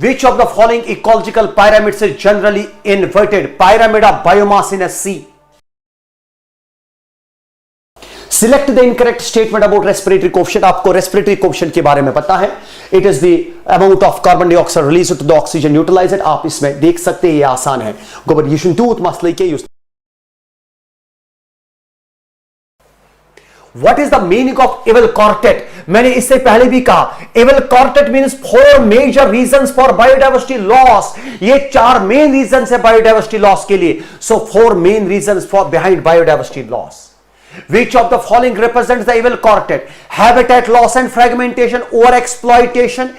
Which of the following ecological pyramids is generally inverted? Pyramid of biomass in a sea. Select the incorrect statement about respiratory coefficient. आपको respiratory coefficient के बारे में पता है. It is the amount of carbon dioxide released to the oxygen neutralized. आप इसमें देख सकते हैं, ये आसान है. गोबर ये शूट मसले के use. What is the meaning of evil quartet? मैंने इससे पहले भी कहा, evil quartet means 4 major reasons for biodiversity loss. ये 4 main reasons है biodiversity loss के लिए. So 4 main reasons for behind biodiversity loss. Which of the following represents the evil quartet? Habitat loss and fragmentation, overexploitation,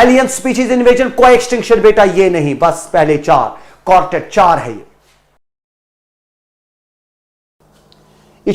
alien species invasion, co-extinction. बेटा ये नहीं, बस पहले 4 quartet 4 है ये.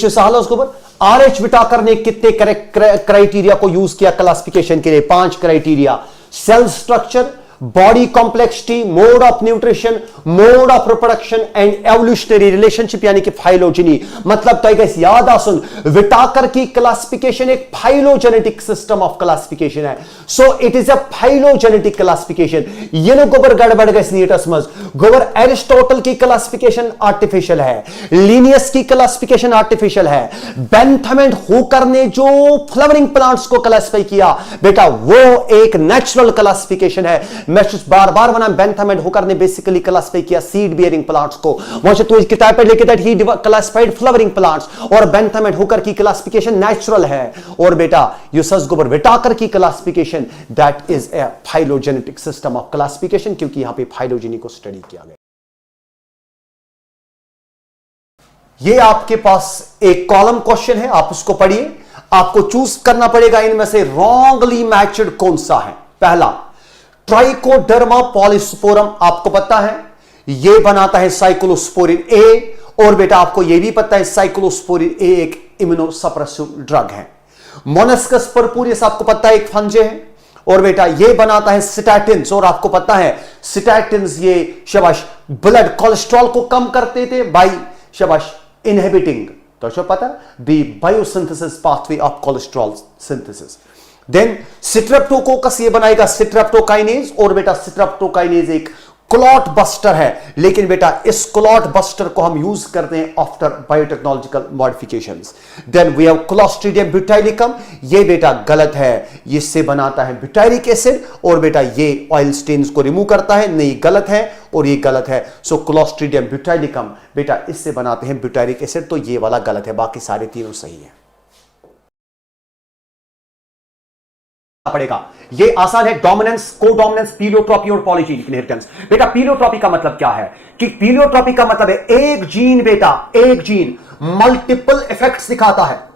सवाल उसके ऊपर RH विटाकर ने कितने क्राइटेरिया को यूज किया क्लासिफिकेशन के लिए? 5 criteria. Cell structure, body complexity, mode of nutrition, mode of reproduction and evolutionary relationship यानी कि फाइलोजेनी. मतलब तो गाइस याद आ सुन, विटाकर की क्लासिफिकेशन एक फाइलोजेनेटिक सिस्टम ऑफ क्लासिफिकेशन है. So it is a phylogenetic classification. ये लोग गोबर गड़बड़ गए नीटस मज. गोबर एरिस्टोटल की क्लासिफिकेशन आर्टिफिशियल है, लीनियस की क्लासिफिकेशन आर्टिफिशियल है. बेंथम एंड हुकर ने जो फ्लावरिंग प्लांट्स को क्लासिफाई किया बेटा वो एक नेचुरल क्लासिफिकेशन है. मैं बार बार बना, बेंथम एंड हुकर ने बेसिकली क्लासिफाई किया सीड बियरिंग प्लांट्स को. वहां से तू इस किताब पे लिखे that he classified flowering plants. और बेंथम एंड हुकर की क्लासिफिकेशन नेचुरल है. और बेटा यूसस गोबर विटाकर की classification that is a phylogenetic system of classification, क्योंकि यहां पे फाइलोजेनी को स्टडी किया गया. ये आपके पास एक कॉलम क्वेश्चन है, आप उसको पढ़िए. आपको चूज करना पड़ेगा इनमें से रॉन्गली मैच्ड कौन सा है. पहला ट्राइकोडर्मा पॉलीस्पोरम, आपको पता है यह बनाता है साइक्लोस्पोरिन ए. और बेटा आपको यह भी पता है साइक्लोस्पोरिन ए एक इम्यूनोसप्रेसिव ड्रग है. मोनस्कस परपुरियस आपको पता है एक फंजे है. और बेटा यह बनाता है स्टैटिन्स. और आपको पता है स्टैटिन्स ये शाबाश ब्लड कोलेस्ट्रॉल को कम करते थे बाय शाबाश इनहिबिटिंग, तो जो पता the biosynthesis pathway of cholesterol synthesis. Then streptococcus ये बनाएगा स्ट्रेप्टोकाइनेज. और बेटा स्ट्रेप्टोकाइनेज एक क्लॉट बस्टर है, लेकिन बेटा इस क्लॉट बस्टर को हम यूज करते हैं after biotechnological modifications. Then we have clostridium butylicum, ये बेटा गलत है, इससे बनाता है ब्यूटाइलिक एसिड. और बेटा ये ऑयल स्टेन्स को रिमूव करता है, नहीं गलत है और ये गलत है. सो क्लोस्ट्रीडियम ब्यूटाइलिकम बेटा इससे बनाते हैं ब्यूटाइलिक एसिड, तो ये वाला गलत है, बाकी सारे तीनों सही है. पड़ेगा ये आसान है. डोमिनेंस, कोडोमिनेंस, पीलियोट्रॉपी और पॉलीजेनिक इनहेरिटेंस. बेटा पीलियोट्रॉपी का मतलब क्या है कि पीलियोट्रॉपी का मतलब है एक जीन बेटा एक जीन मल्टीपल इफेक्ट्स दिखाता है.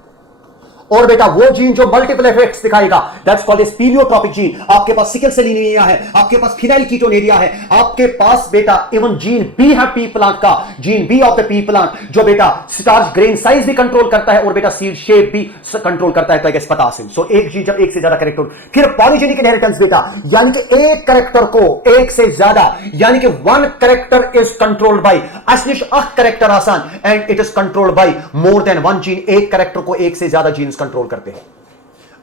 और बेटा वो जीन जो मल्टीपल इफेक्ट्स दिखाएगा दैट्स कॉल्ड एज पीलियोट्रॉपिक जीन. आपके पास सिकल सेल एनीमिया है, आपके पास फिनाइल कीटोनेरिया है, आपके पास बेटा इवन जीन बी है पी प्लांट का, gene B of the pea plant जो बेटा स्टार्च ग्रेन साइज भी कंट्रोल करता है और बेटा सीड शेप भी कंट्रोल करता है. तो आई पता है. सो एक जीन जब एक से ज्यादा कैरेक्टर. फिर पॉलीजेनिक इनहेरिटेंस बेटा यानी कि एक कैरेक्टर को एक से ज्यादा यानी कि one character is controlled by असनिश अख कैरेक्टर आसान and it is controlled by more than one gene. एक कैरेक्टर को एक से ज्यादा जीन्स कंट्रोल करते हैं.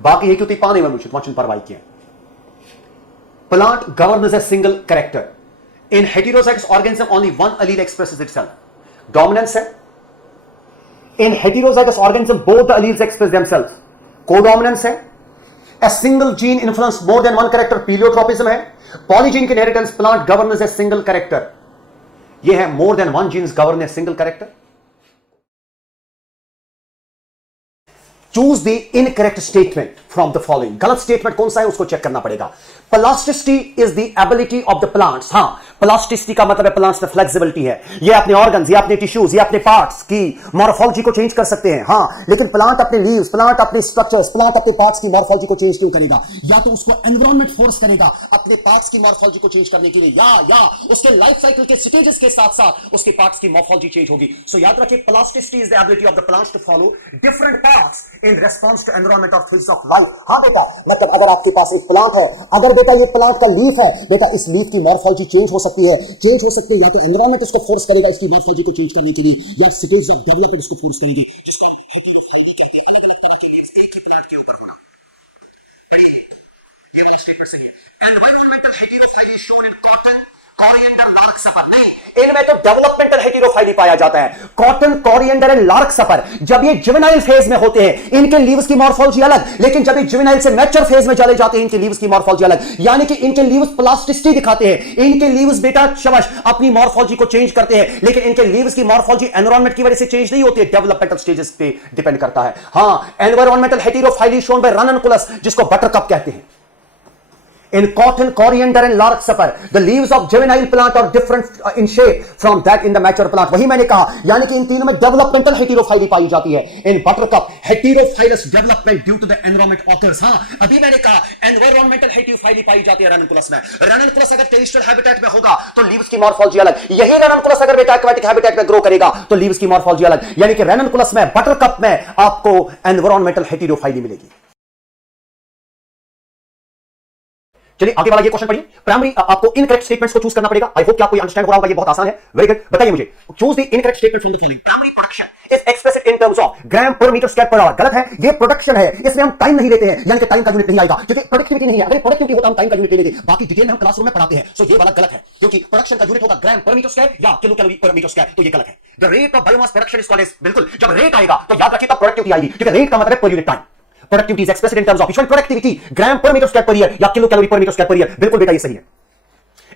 बाकी ये क्योंकि पाने में मुझे वाचन परवाई किया. Plant governs a single character. In heterozygous organism only one allele expresses itself. Dominance है. In heterozygous organism both the alleles express themselves. Codominance है. A single gene influence more than one character, pleiotropism है. Polygenic inheritance, plant governs a single character. ये है more than one genes govern a single character. Choose the incorrect statement from the following. गलत statement कौन सा है उसको check करना पड़ेगा. Plasticity is the ability of the plants. हां प्लास्टिसिटी का मतलब है प्लांट्स में फ्लेक्सिबिलिटी है. ये अपने ऑर्गन्स, ये अपने टिश्यूज, ये अपने पार्ट्स की मॉर्फोलॉजी को चेंज कर सकते हैं. हां लेकिन प्लांट अपने लीव्स, प्लांट अपने स्ट्रक्चर्स, प्लांट अपने पार्ट्स की मॉर्फोलॉजी को चेंज क्यों करेगा? या तो उसको एनवायरनमेंट फोर्स करेगा अपने पार्ट्स की मॉर्फोलॉजी को चेंज करने के लिए, या उसके लाइफ साइकिल के स्टेजेस के साथ साथ उसके पार्ट्स की मॉर्फोलॉजी चेंज होगी. सो याद रखिए plasticity is the ability of the plants to follow different parts in response to environment of physics of life. हां बेटा मतलब अगर आपके पास एक प्लांट है, अगर बेटा ये प्लांट का लीफ है बेटा, इस लीफ की मॉर्फोलॉजी चेंज हो सकती है. चेंज हो सकती है या तो एनवायरनमेंट उसको फोर्स करेगा इसकी मॉर्फोलॉजी को चेंज करने के लिए, या स्टेज ऑफ डेवलपमेंट उसको फोर्स करेगी. एनवायरनमेंटल कोरिएंडर लार्क सफर नहीं, इनमें तो डेवलपमेंटल हेटेरोफाइली पाया जाता है। कॉटन, कोरिएंडर एंड लार्क सफर जब ये जुवेनाइल फेज में होते हैं, इनके लीव्स की मॉर्फोलॉजी अलग, लेकिन जब ये जुवेनाइल से मैच्योर फेज में चले जाते हैं, इनके लीव्स की मॉर्फोलॉजी अलग, यानी कि इनके लीव्स प्लास्टिसिटी दिखाते हैं। इनके लीव्स बेटा शबाश अपनी मॉर्फोलॉजी को चेंज करते हैं, लेकिन इनके लीव्स की मॉर्फोलॉजी एनवायरनमेंट की वजह से चेंज नहीं होती है, डेवलपमेंटल स्टेजेस पे डिपेंड करता है। हां, एनवायरमेंटल हेटेरोफाइली शोन बाय रननकुलस, जिसको बटरकप कहते हैं। In cotton, coriander and larkspur, the leaves of juvenile plant are different in shape from that in the mature plant. वही मैंने कहा, यानी कि इन तीनों में developmental heterophyly पाई जाती है। In buttercup, heterophilous development due to the environment occurs। हाँ, अभी मैंने कहा environmental heterophyly पाई जाती है ranunculus में। ranunculus अगर terrestrial habitat में होगा तो leaves की morphology अलग, यही ranunculus अगर बेटा aquatic habitat में grow करेगा तो leaves की morphology अलग, यानी कि ranunculus में, buttercup में आपको environmental heterophyly मिलेगी। चलिए आगे वाला ये क्वेश्चन पढ़िए। प्राइमरी आपको इनकरेक्ट स्टेटमेंट्स को चूज करना पड़ेगा। आई होप कि आपको ये अंडरस्टैंड हो रहा होगा, ये बहुत आसान है। वेरी गुड, बताइए मुझे, choose the incorrect statement from the following. Primary production is expressed in terms of gram पर मीटर स्क्वायर पर आवर। गलत है, ये प्रोडक्शन है, इसमें हम टाइम नहीं लेते हैं, यानी कि टाइम का यूनिट नहीं आएगा, क्योंकि प्रोडक्टिविटी नहीं है। अगर प्रोडक्टिविटी होता हम टाइम का यूनिट ले लेते, बाकी डिटेल में हम क्लासरूम में पढ़ाते हैं। सो ये वाला गलत है, क्योंकि प्रोडक्शन का यूनिट होगा ग्राम पर मीटर स्क्वायर या किलो कैलोरी पर मीटर स्क्वायर, तो ये गलत है। The rate of biomass production is called as, बिल्कुल, जब रेट आएगा तो याद रखिए तब प्रोडक्टिविटी आएगी, क्योंकि रेट का मतलब है per unit time. Productivity is expressed in terms of which one? Productivity, gram per meter square per year या किलो कैलोरी पर मीटर स्क्वायर पर ईयर। बिल्कुल बेटा ये सही है।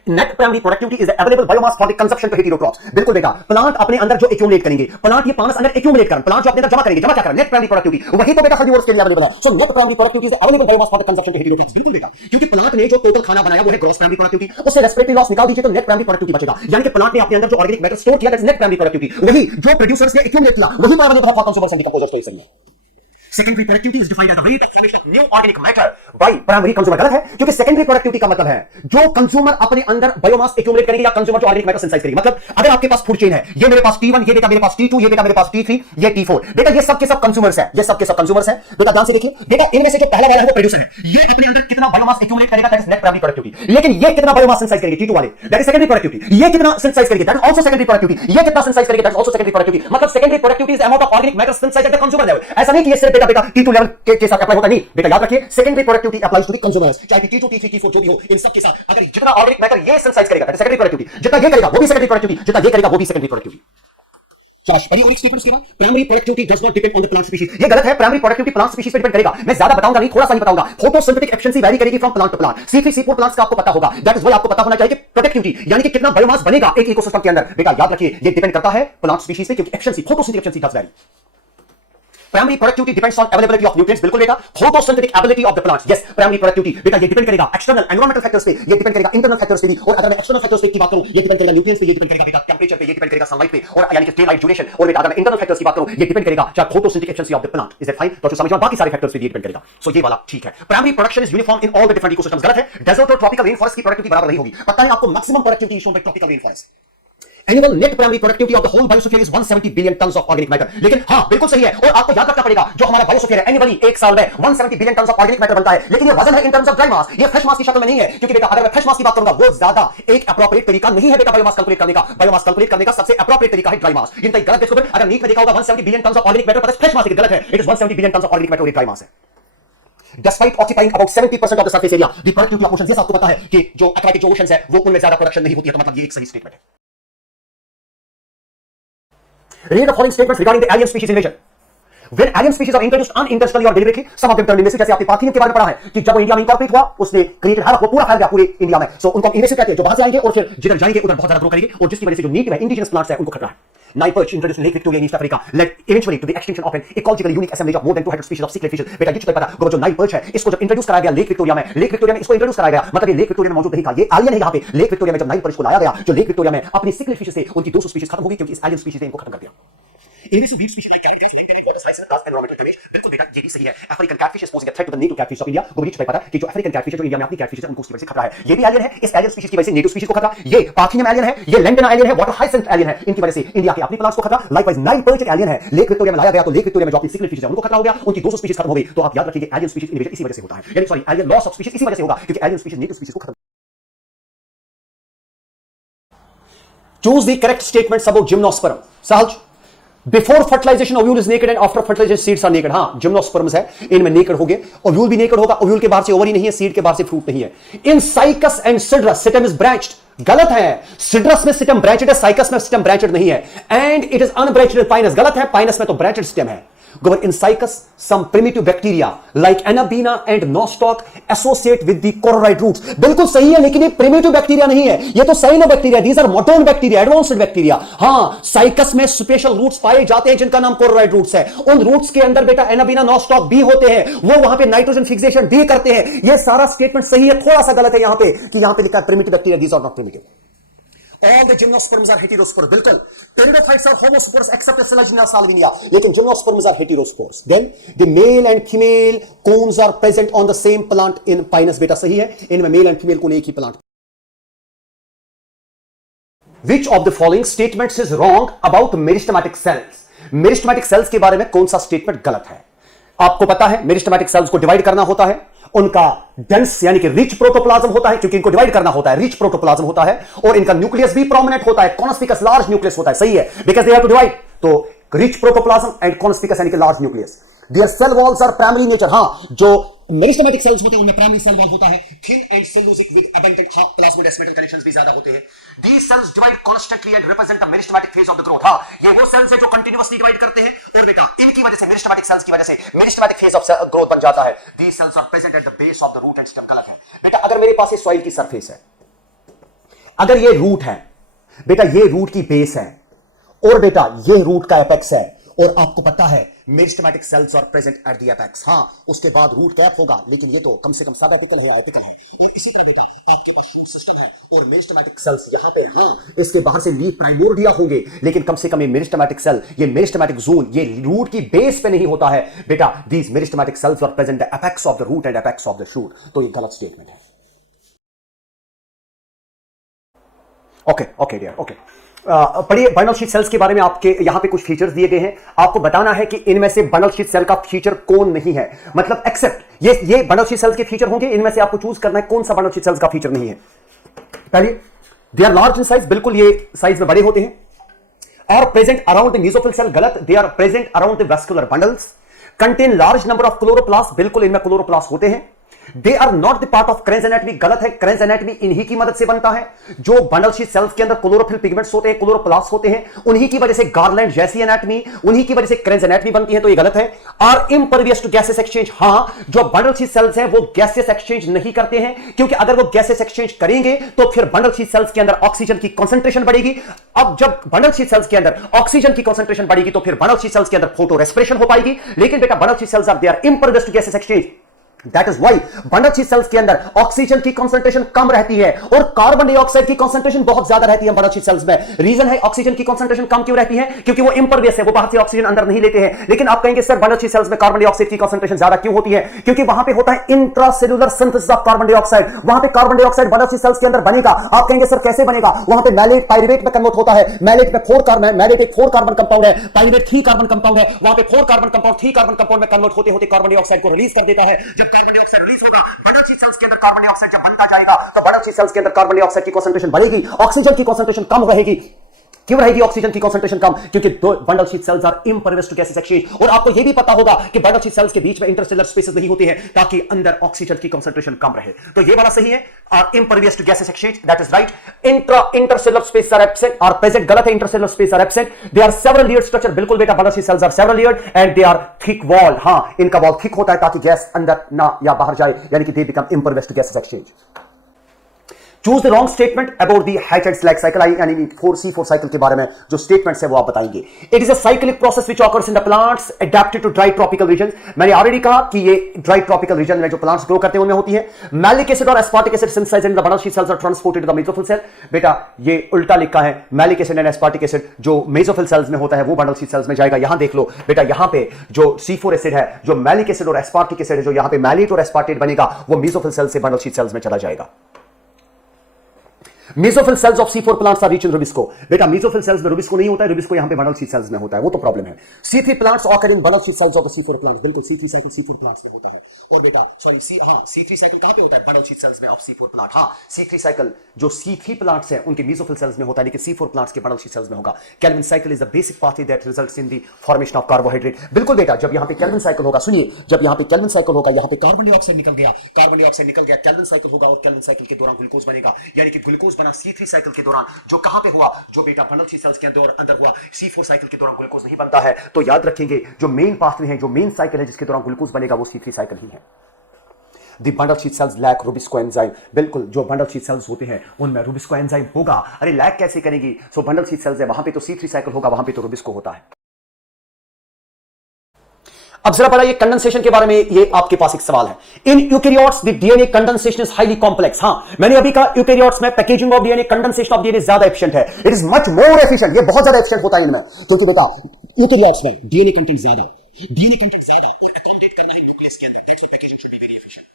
Net primary productivity is available biomass for the consumption to heterotrophs. बिल्कुल बेटा, plant अपने अंदर जो एक्यूमुलेट करेंगे, प्लांट ये पानस अंदर एक्यूमुलेट करें, प्लांट जो अपने अंदर जमा करेंगे, जमा क्या करें, नेट प्राइमरी प्रोडक्टिविटी, वही तो बेटा हर्बीवोर्स के लिए अवेलेबल है। So net primary productivity is available biomass for the consumption to heterotrophs. बिल्कुल बेटा, क्योंकि प्लांट ने जो टोटल खाना बनाया वो है ग्रॉस प्राइमरी प्रोडक्टिविटी, उससे रेस्पिरेटरी लॉस निकाल दीजिए तो नेट प्राइमरी प्रोडक्टिविटी बचेगा, यानी कि प्लांट ने अपने अंदर जो ऑर्गेनिक मैटर स्टोर किया, that is net primary productivity. वही जो प्रोड्यूसर्स ने एक्यूमुलेट किया वही अवेलेबल है फॉर कंज्यूमर्स एंड डिकंपोजर्स। तो इसलिए secondary productivity is defined as the rate of formation of new organic matter by primary consumer. गलत है, क्योंकि सेकेंडरी प्रोडक्टिविटी का मतलब है जो कंज्यूमर अपने अंदर बायोमास एक्यूमुलेट करेंगे या कंज्यूमर जो ऑर्गेनिक मैटर सिंथेसाइज करेंगे। मतलब अगर आपके पास फूड चेन है, ये मेरे पास T1, ये बेटा मेरे पास T2, ये बेटा मेरे पास T3, ये T4, बेटा ये सब के सब कंज्यूमर्स हैं, ये सब के सब कंज्यूमर्स हैं। बेटा ध्यान से देखिए, बेटा इनमें से जो पहला वाला है वो प्रोड्यूसर है, ये अपने अंदर कितना बायोमास एक्यूमुलेट करेगा, that is net primary productivity. लेकिन ये कितना बायोमास सिंथेसाइज करेगी, T2 वाले, दैट इज सेकेंडरी प्रोडक्टिविटी। ये कितना सिंथेसाइज करेगी, that is also secondary productivity. ये कितना सिंथेसाइज करेगी, that is also secondary productivity. मतलब secondary productivity is amount of organic matter synthesise at the consumer level. ऐसा नहीं कि ये सिर्फ बेटा T2 लेवल के साथ अप्लाई होता नहीं, बेटा याद रखिए secondary productivity applies to the consumers, चाहे T2, T3, T4 जो भी हो, इन सब के साथ अगर जितना ऑर्गेनिक मैटर ये सिंथेसाइज करेगा दैट इज सेकेंडरी प्रोडक्टिविटी, जितना ये करेगा वो भी सेकेंडरी प्रोडक्टिविटी, जितना ये करेगा वो भी secondary productivity. Primary productivity does not depend on the plant species. ये गलत है, प्राइमरी प्रोडक्टिविटी प्लांट स्पीशीज पे डिपेंड करेगा। मैं ज्यादा बताऊंगा नहीं, थोड़ा सा ही बताऊंगा। फोटोसिंथेटिक एफिशिएंसी वैरी करेगी from plant to plant. C3, C4 plants का आपको पता होगा, दैट इज व्हाई आपको पता होना चाहिए कि प्रोडक्टिविटी यानी कि कितना बायोमास बनेगा एक इकोसिस्टम के अंदर। बेटा याद रखिए ये डिपेंड करता है प्लांट स्पीशीज पे, क्योंकि efficiency, photosynthetic efficiency does vary. Primary productivity depends on availability of nutrients. बिल्कुल बेटा, photosynthetic ability of the plants, yes primary productivity बेटा ये डिपेंड करेगा एक्सटर्नल एनवायरमेंटल फैक्टर्स पे, ये डिपेंड करेगा इंटरनल फैक्टर्स पे भी। और अगर मैं एक्सटर्नल फैक्टर्स पे की बात करूं, ये डिपेंड करेगा न्यूट्रिएंट्स पे, ये डिपेंड करेगा बेटा टेंपरेचर पे, ये डिपेंड करेगा सनलाइट पे, और यानी कि डे लाइट ड्यूरेशन। और बेटा अगर मैं इंटरनल फैक्टर्स की बात करूं, ये डिपेंड करेगा चाहे photosynthetic efficiency of the plant. Is that fine? तो समझो बाकी सारे फैक्टर्स पे ये डिपेंड करेगा। सो ये वाला ठीक है। Primary production is uniform in all the different ecosystems. गलत है, डेजर्ट और ट्रॉपिकल रेन फॉरेस्ट की प्रोडक्टिविटी बराबर नहीं होगी। पता है आपको maximum productivity shown by tropical rain forest. Annual net primary productivity of the whole biosphere is 170 billion tons of organic matter। लेकिन हाँ बिल्कुल सही है, और आपको याद रखना पड़ेगा जो हमारा बायोस्फीयर है एनुअली एक साल में 170 billion tons of organic matter बनता है। लेकिन ये वजन है इन टर्म्स ऑफ ड्राई मास, ये फ्रेश मास की शक्ल में नहीं है, क्योंकि बेटा अगर मैं फ्रेश मास की बात करूंगा वो ज्यादा एक एप्रोप्रिएट तरीका नहीं है बेटा बायोमास कैलकुलेट करने का। बायोमास कैलकुलेट करने का सबसे एप्रोप्रिएट तरीका है ड्राई मास। इन तक गलत देखो, अगर नीट में देखा होगा 170 billion tons of organic matter, पर फ्रेश मास गलत है, it is 170 billion tons of organic matter, dry मास है। Despite occupying about 70% of the surface area, the productivity of oceans, ये आपको पता है कि जो एक्वाटिक जो ओशंस है वो उनमें ज्यादा प्रोडक्शन नहीं होती है, तो मतलब ये एक सही स्टेटमेंट है। Read the following statements regarding the alien species invasion. When alien species are introduced unintentionally or deliberately, some of them turn invasive। जैसे आपने पार्थियन के बारे में पढ़ा है कि जब वो इंडिया में इंकॉर्पोरेट हुआ, उसने क्रिएटेड हैवक, वो पूरा फैल गया पूरे इंडिया में। सो उनको इन्वेसिव कहते हैं, जो बाहर से आएंगे और फिर जिधर जाएंगे उधर बहुत ज्यादा ग्रो करेंगे, और जिसकी वजह से जो नेटिव है इंडिजिनस प्लांट्स है उनको खतरा है। Nile perch introduced in Lake Victoria in East Africa led eventually to the extinction of an ecologically unique assemblage of more than 200 species of cichlid fishes। बेटा ये पता होगा, जो नाइल पर्च है इसको जब इंट्रोड्यूस कराया गया लेक विक्टोरिया में, लेक विक्टोरिया में इसको इंट्रोड्यूस कराया गया, मतलब ये लेक विक्टोरिया में मौजूद नहीं था, ये एलियन है यहाँ पे। लेक विक्टोरिया में जब नाइल पर्च को लाया गया, जो लेक विक्टोरिया में अपनी सिक्लिड फिशेस से उनकी 200 स्पीशीज खत्म हो गई, क्योंकि इस एलियन स्पीशीज ने इनको खत्म कर दिया। Invasive weed species like catfish linked with the plus environmental damage। बिल्कुल बेटा ये भी सही है। African catfish is posing a threat to the native catfish of India। गोबरी छुपाई पता कि जो अफ्रीकन कैटफिश है, जो इंडिया में अपनी कैटफिश है, उनको उसकी वजह से खतरा है। ये भी एलियन है, इस एलियन स्पीशीज की वजह से नेटिव स्पीशीज को खतरा। ये पार्थियम एलियन है, ये लेंटेना एलियन है, वाटर हाइसेंथ एलियन है, इनकी वजह से इंडिया के अपने प्लांट्स को खतरा। लाइकवाइज नाइल पर्च एक एलियन है, लेक विक्टोरिया में लाया गया, तो लेक विक्टोरिया में जो अपनी सिक्लिड फिशेस है उनको खतरा हो गया, उनकी 200 स्पीशीज खत्म हो गई। तो आप याद रखिए एलियन स्पीशीज इन्वेजन इसी वजह से होता है, यानी sorry alien loss of species इसी वजह से होगा, क्योंकि एलियन स्पीशीज नेटिव स्पीशीज को खत्म। Choose the correct statements about gymnosperm। सहज before fertilization ovule is naked and after fertilization seeds are naked. हां, जिम्नोस्पर्म्स है, इनमें नेकेड हो गए, ओव्यूल भी नेकेड होगा, ओव्यूल के बाहर से ओवरी नहीं है, सीड के बाहर से फ्रूट नहीं है। In Cycas and Cedrus stem is branched. गलत है, सिड्रस में सिटम ब्रांचेड है, साइकस में सिटम ब्रांचेड नहीं है। And it is अनब्रांचेड in Pinus. गलत है, पाइनस में तो ब्रांचेड सिटम है। Governor in Cycas, some primitive bacteria like Anabina and Nostoc associate with the chloride roots. बिल्कुल सही है, लेकिन ये primitive bacteria नहीं है, ये तो cyanobacteria, these are modern bacteria, advanced bacteria। हाँ, Cycas में special roots पाए जाते हैं जिनका नाम chloride roots है। उन roots के अंदर बेटा Anabina, Nostoc भी होते हैं, वो वहां पे नाइट्रोजन फिक्सेशन भी करते हैं। ये सारा स्टेटमेंट सही है, थोड़ा सा गलत है यहां पे कि यहां पे लिखा है primitive bacteria, these are not primitive। All the gymnosperms are heterospores. बिल्कुल, Pteridophytes are homospores except Selagina salvinia. लेकिन gymnosperms are heterospores. Then the male and female cones are present on the same plant in Pinus beta. सही है, इनमें male and female cone एक ही plant। Which of the following statements is wrong about meristematic cells? Meristematic cells के बारे में कौन सा statement गलत है? आपको पता है मेरिस्टेमेटिक सेल्स को डिवाइड करना होता है, उनका डेंस यानी कि रिच प्रोटोप्लाज्म होता है, क्योंकि इनको डिवाइड करना होता है, रिच प्रोटोप्लाज्म होता है, और इनका न्यूक्लियस भी प्रोमिनेंट होता है, कॉन्स्पिकस लार्ज न्यूक्लियस होता है। सही है, because they have to divide. तो रिच प्रोटोप्लाज्म एंड कॉन्स्पिकस यानी कि large nucleus. Their cell walls are primary nature. हां, जो मेरिस्टेमेटिक सेल्स होते हैं उनमें प्राइमरी सेल वॉल होता है, thin and cellulosic with abundant plasmodesmatal connections भी ज्यादा होते हैं। These cells divide constantly and represent the meristematic phase of the growth। हाँ, ये वो सेल्स है जो कंटिन्यूअसली डिवाइड करते हैं, और बेटा इनकी वजह से मेरिस्टेमेटिक सेल्स की वजह से मेरिस्टेमेटिक फेज ऑफ ग्रोथ बन जाता है। These cells are present at the base of the root and stem। गलत है बेटा, अगर मेरे पास ये सॉइल की सरफेस है, अगर ये रूट है बेटा, ये रूट की बेस है, और बेटा ये रूट का एपेक्स है, और आपको पता है meristematic cells are present at the apex. हां, उसके बाद रूट कैप होगा, लेकिन ये तो कम से कम सब एपिकल है, एपिकल है। और इसी तरह बेटा आपके पास शूट सिस्टम है, और मेरिस्टेमेटिक सेल्स यहां पे, हां, इसके बाहर से लीफ प्राइमोर्डिया होंगे, लेकिन कम से कम ये मेरिस्टेमेटिक सेल, ये मेरिस्टेमेटिक जोन, ये रूट की बेस पे नहीं होता है बेटा। These meristematic cells are present the apex of the root and apex of the shoot. तो ये गलत स्टेटमेंट है। Okay dear, okay. पढ़िए, बंडल शीट सेल्स के बारे में आपके यहां पे कुछ फीचर्स दिए गए हैं, आपको बताना है कि इनमें से बंडल शीट सेल का फीचर कौन नहीं है, मतलब एक्सेप्ट ये बंडल शीट सेल्स के फीचर होंगे, इनमें से आपको चूज करना है कौन सा बंडल शीट सेल्स का फीचर नहीं है। पहले, they are large in size, बिल्कुल ये साइज में बड़े होते हैं। Are present around the mesophyll cell, गलत, they are present around the vascular bundles. Contain large number of chloroplast, बिल्कुल इनमें क्लोरोप्लास्ट होते हैं। They are not the part of kranz anatomy, गलत है, क्रेंज एनाटमी इन्हीं की मदद से बनता है। जो बंडल शीट सेल्स के अंदर क्लोरोफिल पिगमेंट्स होते हैं, क्लोरोप्लास्ट होते हैं, उन्हीं की वजह से गार्लैंड जैसी एनाटमी, उन्हीं की वजह से क्रेंज एनाटमी बनती है, तो ये गलत है। Are impervious to gases exchange, हां, जो बंडल शीट सेल्स हैं वो गैसेस एक्सचेंज नहीं करते हैं, क्योंकि अगर वो गैसेस एक्सचेंज करेंगे तो फिर बंडल शीट सेल्स के अंदर ऑक्सीजन की कंसंट्रेशन बढ़ेगी। अब जब बंडल शीट सेल्स के अंदर ऑक्सीजन की कंसंट्रेशन बढ़ेगी तो फिर बंडल शीट सेल्स के अंदर फोटो रेस्पिरेशन हो पाएगी। लेकिन बेटा bundle sheath cells are they are impervious to gases exchange, that is why bundle sheath cells के अंदर ऑक्सीजन की कंसंट्रेशन कम रहती है और कार्बन डाइऑक्साइड की कंसंट्रेशन बहुत ज्यादा रहती है बंडल शीट सेल्स में। रीजन है ऑक्सीजन की कंसंट्रेशन कम क्यों रहती है, क्योंकि वो इम्परवियस है, वो बाहर से ऑक्सीजन अंदर नहीं लेते हैं। लेकिन आप कहेंगे सर बंडल शीट सेल्स में कार्बन डाइऑक्साइड की कंसंट्रेशन ज्यादा क्यों होती है, क्योंकि वहां पे होता है intracellular synthesis of carbon dioxide, वहां पे carbon dioxide bundle sheath cells के अंदर बनेगा। आप कहेंगे सर कैसे बनेगा, वहां पे मैलेट पाइरुवेट में कन्वर्ट होता है, मैलेट में 4 कार्बन, मैलेट एक 4 कार्बन कंपाउंड है, पाइरुवेट 3 कार्बन कंपाउंड है, वहां पे 4 कार्बन कंपाउंड 3 कार्बन कंपाउंड में कन्वर्ट होते होते कार्बन डाइऑक्साइड को रिलीज कर देता है। जब कार्बन डाइऑक्साइड रिलीज होगा, बंडल शीट सेल्स के अंदर कार्बन डाइऑक्साइड जब बनता जाएगा तो बंडल शीट सेल्स के अंदर कार्बन डाइऑक्साइड की कंसंट्रेशन बढ़ेगी, ऑक्सीजन की कंसंट्रेशन कम रहेगी। क्यों रहेगी ऑक्सीजन की कंसंट्रेशन कम, क्योंकि दो bundle sheath cells are impervious to gases exchange. और आपको यह भी पता होगा कि बंडल शीट सेल्स के बीच में इंटरसेलुलर स्पेसेस नहीं होते हैं ताकि अंदर ऑक्सीजन की कंसंट्रेशन कम रहे। तो ये वाला सही है, are impervious to gases exchange, that is right. Intercellular space are absent, are present, गलत है, intercellular space are absent. They are several layered structure, बिल्कुल बेटा bundle sheath cells are several layered and they are thick wall, हां इनका wall thick होता है ताकि gas अंदर ना या बाहर जाए, यानी कि they become impervious to gases exchange. Choose the wrong statement about the Hatch and Slack cycle, यानी 4C4 साइकिल के बारे में जो स्टेटमेंट्स है वो आप बताएंगे। It is a cyclic process which occurs in the plants adapted to dry tropical region. मैंने ऑलरेडी कहा कि ये ड्राई ट्रॉपिकल रीजन में जो प्लांट्स ग्रो करते हैं उनमें होती है। मैलिक एसिड और aspartic acid synthesised in the bundle sheath cells are transported to the mesophyll cell. बेटा ये उल्टा लिखा है, malic acid and aspartic acid जो मेसोफिल सेल्स में होता है वो बंडल शीट सेल्स में जाएगा। यहां देख लो बेटा, यहां पे जो C4 एसिड है, जो मैलिक एसिड और एस्पार्टिक एसिड है, जो यहां पे मैलेट और एस्पार्टेट बनेगा वो मेसोफिल सेल से बंडल शीट सेल्स में चला जाएगा। Mesophyll cells of C4 plants are rich in rubisco. बेटा मेसोफिल सेल्स में रुबिस्को नहीं होता है, रुबिस्को यहां पे बंडल शीट सेल्स में होता है, वो तो प्रॉब्लम है। C3 plants occur in bundle sheath sales of the C4 plants, बिल्कुल C3 साइकिल C4 प्लांट्स में होता है। और बेटा सॉरी C3 साइकिल कहां पे होता है? बंडल शीट सेल्स में of C4 plant. C3 cycle जो C3 प्लांट्स है उनके मेसोफिल सेल्स में होता है, लेकिन C4 प्लांट्स के बंडल शीट सेल्स में होगा। Calvin cycle is the basic pathway that results in the formation of carbohydrate. बिल्कुल बेटा, जब यहां पे केल्विन साइकिल होगा, सुनिए, जब यहां पे केल्विन साइकिल होगा, यहां पे कार्बन डाइऑक्साइड निकल गया, केल्विन साइकिल होगा और केल्विन साइकिल के दौरान ग्लूकोज बनेगा, यानी कि ग्लूकोज बना C3 साइकिल के दौरान, जो कहां पे हुआ? जो बेटा बंडल शीट सेल्स के अंदर हुआ। C4 साइकिल के दौरान ग्लूकोज नहीं बनता है, तो याद रखेंगे जो मेन पाथवे है, जो मेन साइकिल है जिसके दौरान ग्लूकोज बनेगा, वो C3 साइकिल ही है। The bundle sheath cells lack rubisco enzyme. बिल्कुल, जो बंडल शीट सेल्स होते हैं उनमें रुबिस्को एंजाइम होगा। अरे लैक कैसे करेगी? सो बंडल शीट सेल्स है, वहां पे तो C3 साइकिल होगा, वहां पे तो रुबिस्को होता है। अब जरा पढ़ाइए कंडेंसेशन के बारे में, ये आपके पास एक सवाल है। In eukaryotes the DNA condensation is highly complex. मैंने अभी कहा यूकेरियोट्स में packaging of DNA, condensation of DNA ज्यादा एफिशिएंट है। It is much more efficient, ये बहुत ज्यादा एफिशिएंट होता है इनमें, क्योंकि बेटा यूकेरियोट्स में डीएनए कंटेंट ज्यादा और अकोमोडेट करना है न्यूक्लियस के अंदर, that's why packaging should be very efficient.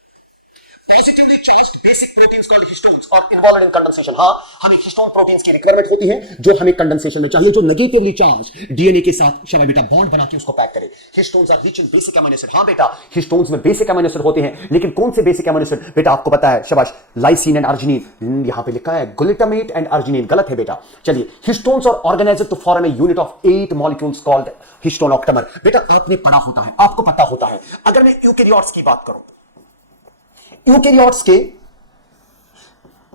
Positively charged basic proteins called histones और इन्वॉल्वड इन कंडेंसेशन। हमें हिस्टोन प्रोटीन्स की रिक्वायरमेंट होती है जो हमें कंडेंसेशन में चाहिए, जो नेगेटिवली चार्ज डीएनए के साथ शाबाश बेटा बॉन्ड बना के उसको पैक करे। Histones are rich in basic amino acid. बेटा हिस्टोन्स में बेसिक अमीनो एसिड होते हैं, लेकिन कौन से बेसिक अमीनो एसिड? बेटा आपको पता है, शाबाश, लाइसिन एंड अर्जिनिन। यहां पे लिखा है ग्लूटामेट एंड अर्जिनिन, गलत है बेटा। चलिए, हिस्टोन्स और organised to form a unit of 8 molecules called histone octamer. बेटा आपने पढ़ा होता है, आपको पता होता है। अगर मैं यूकेरियोट्स की बात करूं, यूकेरियोट्स के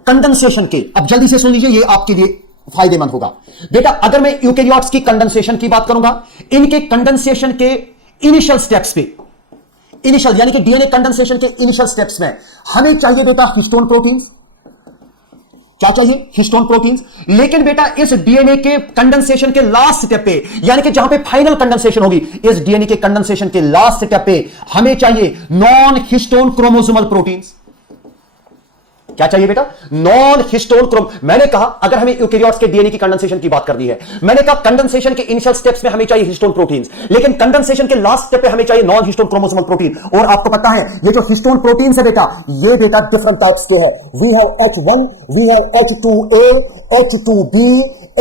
कंडेंसेशन के, अब जल्दी से सुन लीजिए, ये आपके लिए फायदेमंद होगा। बेटा अगर मैं यूकेरियोट्स की कंडेंसेशन की बात करूंगा, इनके कंडेंसेशन के इनिशियल स्टेप्स पे, इनिशियल यानी कि डीएनए कंडेंसेशन के इनिशियल स्टेप्स में हमें चाहिए बेटा हिस्टोन प्रोटीन्स। क्या चाहिए? Histone proteins. लेकिन बेटा इस डीएनए के कंडेंसेशन के लास्ट स्टेप पे, यानी कि जहां पे फाइनल कंडेंसेशन होगी, इस डीएनए के कंडेंसेशन के लास्ट स्टेप पे हमें चाहिए नॉन हिस्टोन क्रोमोसोमल प्रोटीन्स। क्या चाहिए बेटा? Non histone Chrome. मैंने कहा अगर हमें यूकेरियोट्स के डीएनए की कंडेंसेशन की बात करनी है, मैंने कहा कंडेंसेशन के इनिशियल स्टेप्स में हमें चाहिए हिस्टोन प्रोटीन्स, लेकिन कंडेंसेशन के लास्ट स्टेप पे हमें चाहिए नॉन हिस्टोन क्रोमोसोमल प्रोटीन। और आपको पता है ये जो हिस्टोन प्रोटीन्स है बेटा, ये बेटा डिफरेंट टाइप्स के हैं। We have H1, we have H2A, H2B,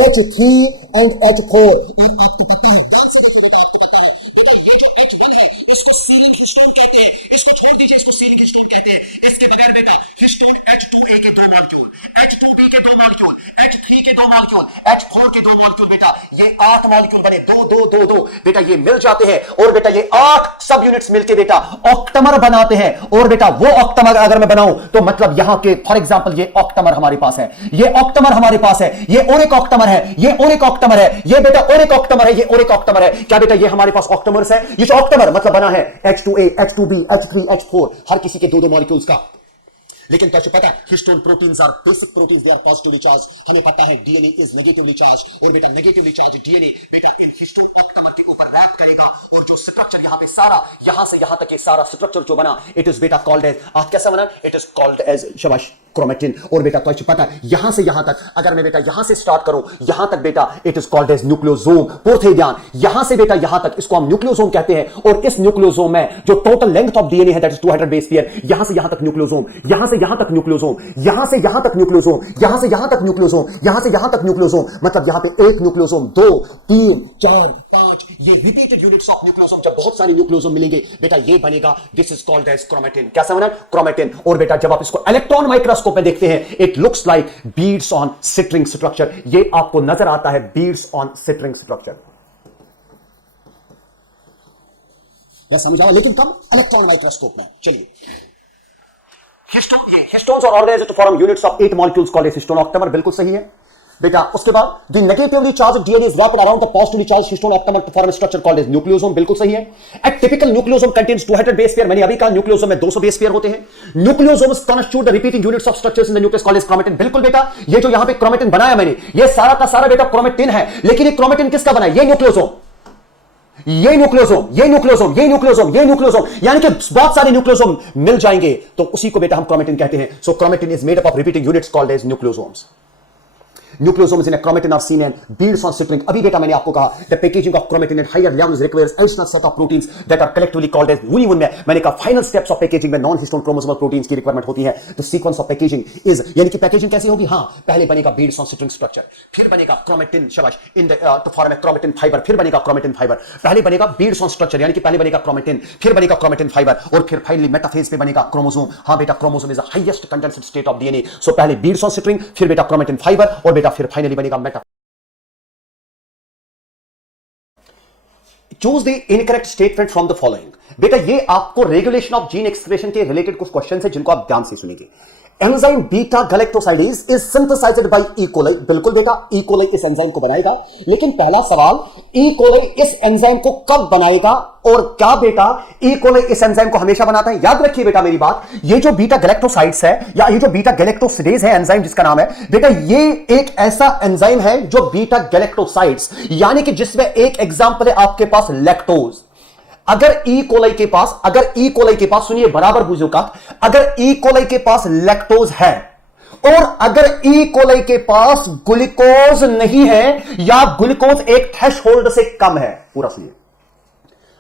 H3 and H4। इसके बगैर बेटा हिस्टोन H2A के 2 मॉलिक्यूल, H2B के 2 मॉलिक्यूल, H3 के 2 मॉलिक्यूल, H4 के 2 मॉलिक्यूल, बेटा ये 8 मॉलिक्यूल बने, 2 बेटा ये मिल जाते हैं, और बेटा ये 8 सब यूनिट्स मिलके बेटा ऑक्टेमर बनाते हैं। और बेटा वो ऑक्टेमर अगर मैं बनाऊं तो मतलब यहां के फॉर एग्जांपल ये ऑक्टेमर हमारे पास है, ये ऑक्टेमर हमारे पास है, ये और एक ऑक्टेमर है, ये और एक ऑक्टेमर है, ये बेटा और एक ऑक्टेमर है, ये और एक ऑक्टेमर है। क्या बेटा ये हमारे पास ऑक्टेमर्स है? ये जो ऑक्टेमर मतलब बना है H2A, H2B, H3, H4, हर किसी के 2 मॉलिक्यूल्स का। लेकिन क्या पता है histone proteins are basic proteins, they are positively charge. हमें पता है डीएनए इज नेगेटिवली चार्ज, और बेटा नेगेटिवली चार्ज डीएनए बेटा इन हिस्टोन ऑक्टेमर के ऊपर रैप करेगा, और जो स्ट्रक्चर यहां पे सारा, यहां से यहां तक ये सारा स्ट्रक्चर जो बना, इट इज बेटा कॉल्ड एज, आप कैसा बना? इट इज कॉल्ड एज शाबाश क्रोमेटिन। और बेटा तो पता है यहां से यहां तक, अगर मैं बेटा यहां से स्टार्ट करूं यहां तक बेटा it is called as nucleosome. पूरे ध्यान, यहां से बेटा यहां तक इसको हम न्यूक्लियोसोम कहते हैं, और इस न्यूक्लियोसोम में जो टोटल लेंथ ऑफ डीएनए है दैट इज 200 बेस पेयर, यहां से यहां तक न्यूक्लियोसोम, यहां से यहां तक न्यूक्लियोसोम, यहां से यहां तक न्यूक्लियोसोम, यहां से यहां तक न्यूक्लियोसोम, यहां से यहां तक न्यूक्लियोसोम, मतलब यहां पे एक न्यूक्लियोसोम, 2, 3, 4, 5, ये रिपीटेड यूनिट्स ऑफ न्यूक्लियोसोम। जब बहुत सारे न्यूक्लियोसोम मिलेंगे बेटा ये बनेगा, this is called as chromatin. कैसा बना? क्रोमेटिन। और बेटा जब आप इसको इलेक्ट्रॉन माइक्रोस्कोप में देखते हैं, it looks like beads on string structure. ये आपको नजर आता है बीड्स ऑन सिट्रिंग स्ट्रक्चर। समझ आओ, लेकिन कम इलेक्ट्रॉन माइक्रोस्कोप में। चलिए हिस्टोन्स और organised to form units of 8 molecules called histone octamer, बिल्कुल सही है बेटा। उसके बाद the negatively charged DNA is wrapped around the positively charged histone octamer to form structure called as nucleosome, बिल्कुल सही है। A typical nucleosome contains 200 base pair. मैंने अभी कहा न्यूक्लियोसोम में 200 बेस पेयर होते हैं। Nucleosomes constitute the repeating units of structures in the nucleus called as chromatin, बिल्कुल बेटा। ये जो यहां पे क्रोमेटिन बनाया मैंने, ये सारा का सारा बेटा क्रोमेटिन है, लेकिन ये क्रोमेटिन किसका बना है? ये न्यूक्लियोसोम, ये न्यूक्लियोसोम, ये न्यूक्लियोसोम, ये न्यूक्लियोसोम, ये न्यूक्लियोसोम, यानी कि बहुत सारे न्यूक्लियोसोम मिल जाएंगे तो उसी को बेटा हम क्रोमेटिन कहते हैं। So chromatin is made up of repeating units called as nucleosomes. Nucleosomes in a chromatin are seen and beads on citrine. अभी बेटा मैंने आपको कहा the packaging of chromatin at higher levels requires ultra set of proteins that are collectively called as उन में मैंने कहा final steps of packaging में नॉन हिस्टोन क्रोमोसोमल प्रोटीन्स की रिक्वायरमेंट होती है. तो सीक्वेंस ऑफ पैकेजिंग इज यानी कि पैकेजिंग कैसी होगी? हाँ, पहले बनेगा beads on citrine स्ट्रक्चर, फिर बनेगा chromatin शाबाश in the two form A chromatin fibre, फिर बनेगा chromatin फाइबर. पहले बनेगा beads on स्ट्रक्चर यानी कि पहले बनेगा chromatin, फिर बनेगा chromatin फाइबर और फिर फाइनली मेटाफेज पे बनेगा क्रोमोसोम. हाँ बेटा, chromosome is the highest condensed state of DNA. So पहले beads on citrine, फिर बेटा chromatin फाइबर और बेटा फिर फाइनली बनेगा meta. Choose the incorrect statement from the following. बेटा ये आपको रेगुलेशन ऑफ जीन एक्सप्रेशन के रिलेटेड कुछ क्वेश्चन है जिनको आप ध्यान से सुनेंगे. Enzyme beta galactosidase is synthesised by E coli. बिल्कुल बेटा, ई कोलाई इस एंजाइम को बनाएगा. लेकिन पहला सवाल, ई कोलाई इस एंजाइम को कब बनाएगा और क्या बेटा ई कोलाई इस एंजाइम को हमेशा बनाता है? याद रखिए बेटा मेरी बात, ये जो बीटा गैलेक्टोसाइड्स है या ये जो बीटा गैलेक्टोसिडेज है एंजाइम जिसका नाम है बेटा, ये एक ऐसा एंजाइम है जो बीटा गैलेक्टोसाइड्स यानी कि जिसमें एक एग्जांपल है आपके पास लैक्टोज. अगर ई कोलाई के पास सुनिए बराबर बुझुका, अगर ई कोलाई के पास लैक्टोज है और अगर ई कोलाई के पास ग्लूकोज नहीं है या ग्लूकोज एक थ्रेशोल्ड से कम है, पूरा सुनिए,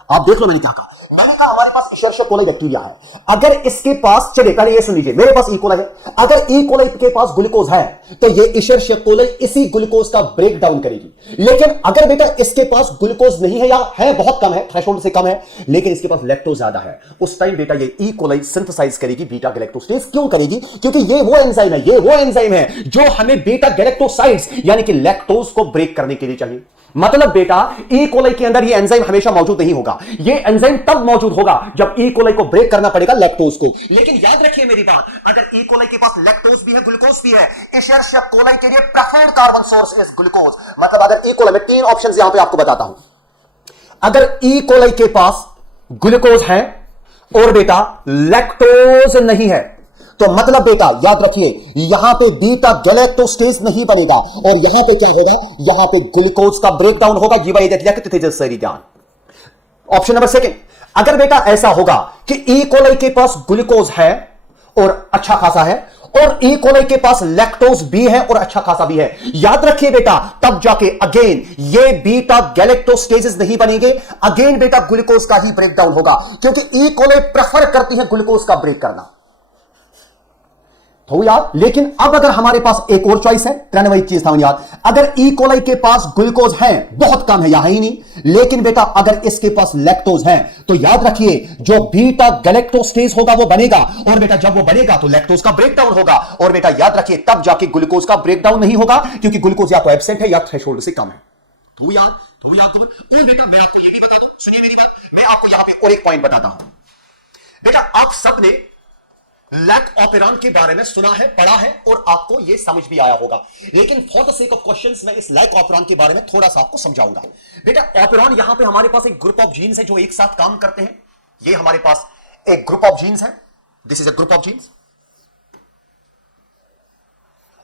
आप देख लो मैंने क्या कहा. मैंने कहा हमारे पास इशर्शिया कोलाई बैक्टीरिया है. अगर इसके पास, चलिए पहले ये सुन लीजिए, मेरे पास ई कोलाई है. अगर ई कोलाई के पास ग्लूकोज है तो ये इशर्शिया कोलाई इसी ग्लूकोज का ब्रेक डाउन करेगी. लेकिन अगर बेटा इसके पास ग्लूकोज नहीं है या है बहुत कम है, थ्रेशोल्ड से कम है, लेकिन इसके पास लैक्टोज ज्यादा है, उस टाइम बेटा ये ई कोलाई सिंथेसाइज करेगी बीटा गैलेक्टोसिडेज. क्यों करेगी? क्योंकि ये वो एंजाइम है जो हमें बीटा गैलेक्टोसाइड्स यानी कि लैक्टोज को ब्रेक करने के लिए चाहिए. मतलब बेटा ई कोलाई के अंदर ये एंजाइम हमेशा मौजूद नहीं होगा. ये एंजाइम तब मौजूद होगा जब ई कोलाई को ब्रेक करना पड़ेगा लैक्टोज को. लेकिन याद रखिए मेरी बात, अगर ई कोलाई के पास लैक्टोज भी है, ग्लूकोज भी है, इशर्शिया कोलाई के लिए preferred carbon source is glucose. मतलब अगर ई कोलाई में तीन ऑप्शंस यहां पे आपको बताता हूं. अगर ई कोलाई के पास ग्लूकोज है और बेटा लैक्टोज नहीं है तो मतलब बेटा याद रखिए यहां पे बीटा गैलेक्टोसिडेज नहीं बनेगा और यहां पे क्या होगा? यहां पे ग्लूकोज का ब्रेकडाउन होगा. ऑप्शन नंबर सेकंड, अगर बेटा ऐसा होगा कि ई कोलाई के पास ग्लूकोज है और अच्छा खासा है और ई कोलाई के पास लैक्टोज भी है और अच्छा खासा भी है, याद रखिए बेटा तब जाके अगेन ये बीटा गैलेक्टोसिडेज नहीं बनेंगे. अगेन बेटा ग्लूकोज का ही ब्रेकडाउन होगा क्योंकि ई कोलाई प्रेफर करती है ग्लूकोज का ब्रेक करना. तो यार, लेकिन अब अगर हमारे पास एक और चॉइस है, 93 चीज था यार, अगर ई कोलाई के पास ग्लूकोज है, बहुत कम है या है ही नहीं, लेकिन बेटा अगर इसके पास लैक्टोज है तो याद रखिए जो बीटा गैलेक्टोसिडेज होगा वो बनेगा और बेटा जब वो बनेगा तो लैक्टोज का ब्रेकडाउन होगा और बेटा याद रखिए तब जाके ग्लूकोज का ब्रेकडाउन नहीं होगा क्योंकि ग्लूकोज या तो एब्सेंट है या थ्रेशोल्ड से कम है. तो यार बेटा मैं आपको ये भी बता दूं, सुनिए मेरी बात, मैं आपको यहां पे और एक पॉइंट बताता हूं. बेटा आप सबने लैक ऑपेरॉन के बारे में सुना है, पढ़ा है और आपको यह समझ भी आया होगा, लेकिन for the sake of questions मैं इस लैक ऑपेरॉन के बारे में थोड़ा सा आपको समझाऊंगा. बेटा ऑपेरॉन यहां पे हमारे पास एक ग्रुप ऑफ जीन्स है जो एक साथ काम करते हैं. ये हमारे पास एक ग्रुप ऑफ जीन्स है, this is a group of genes.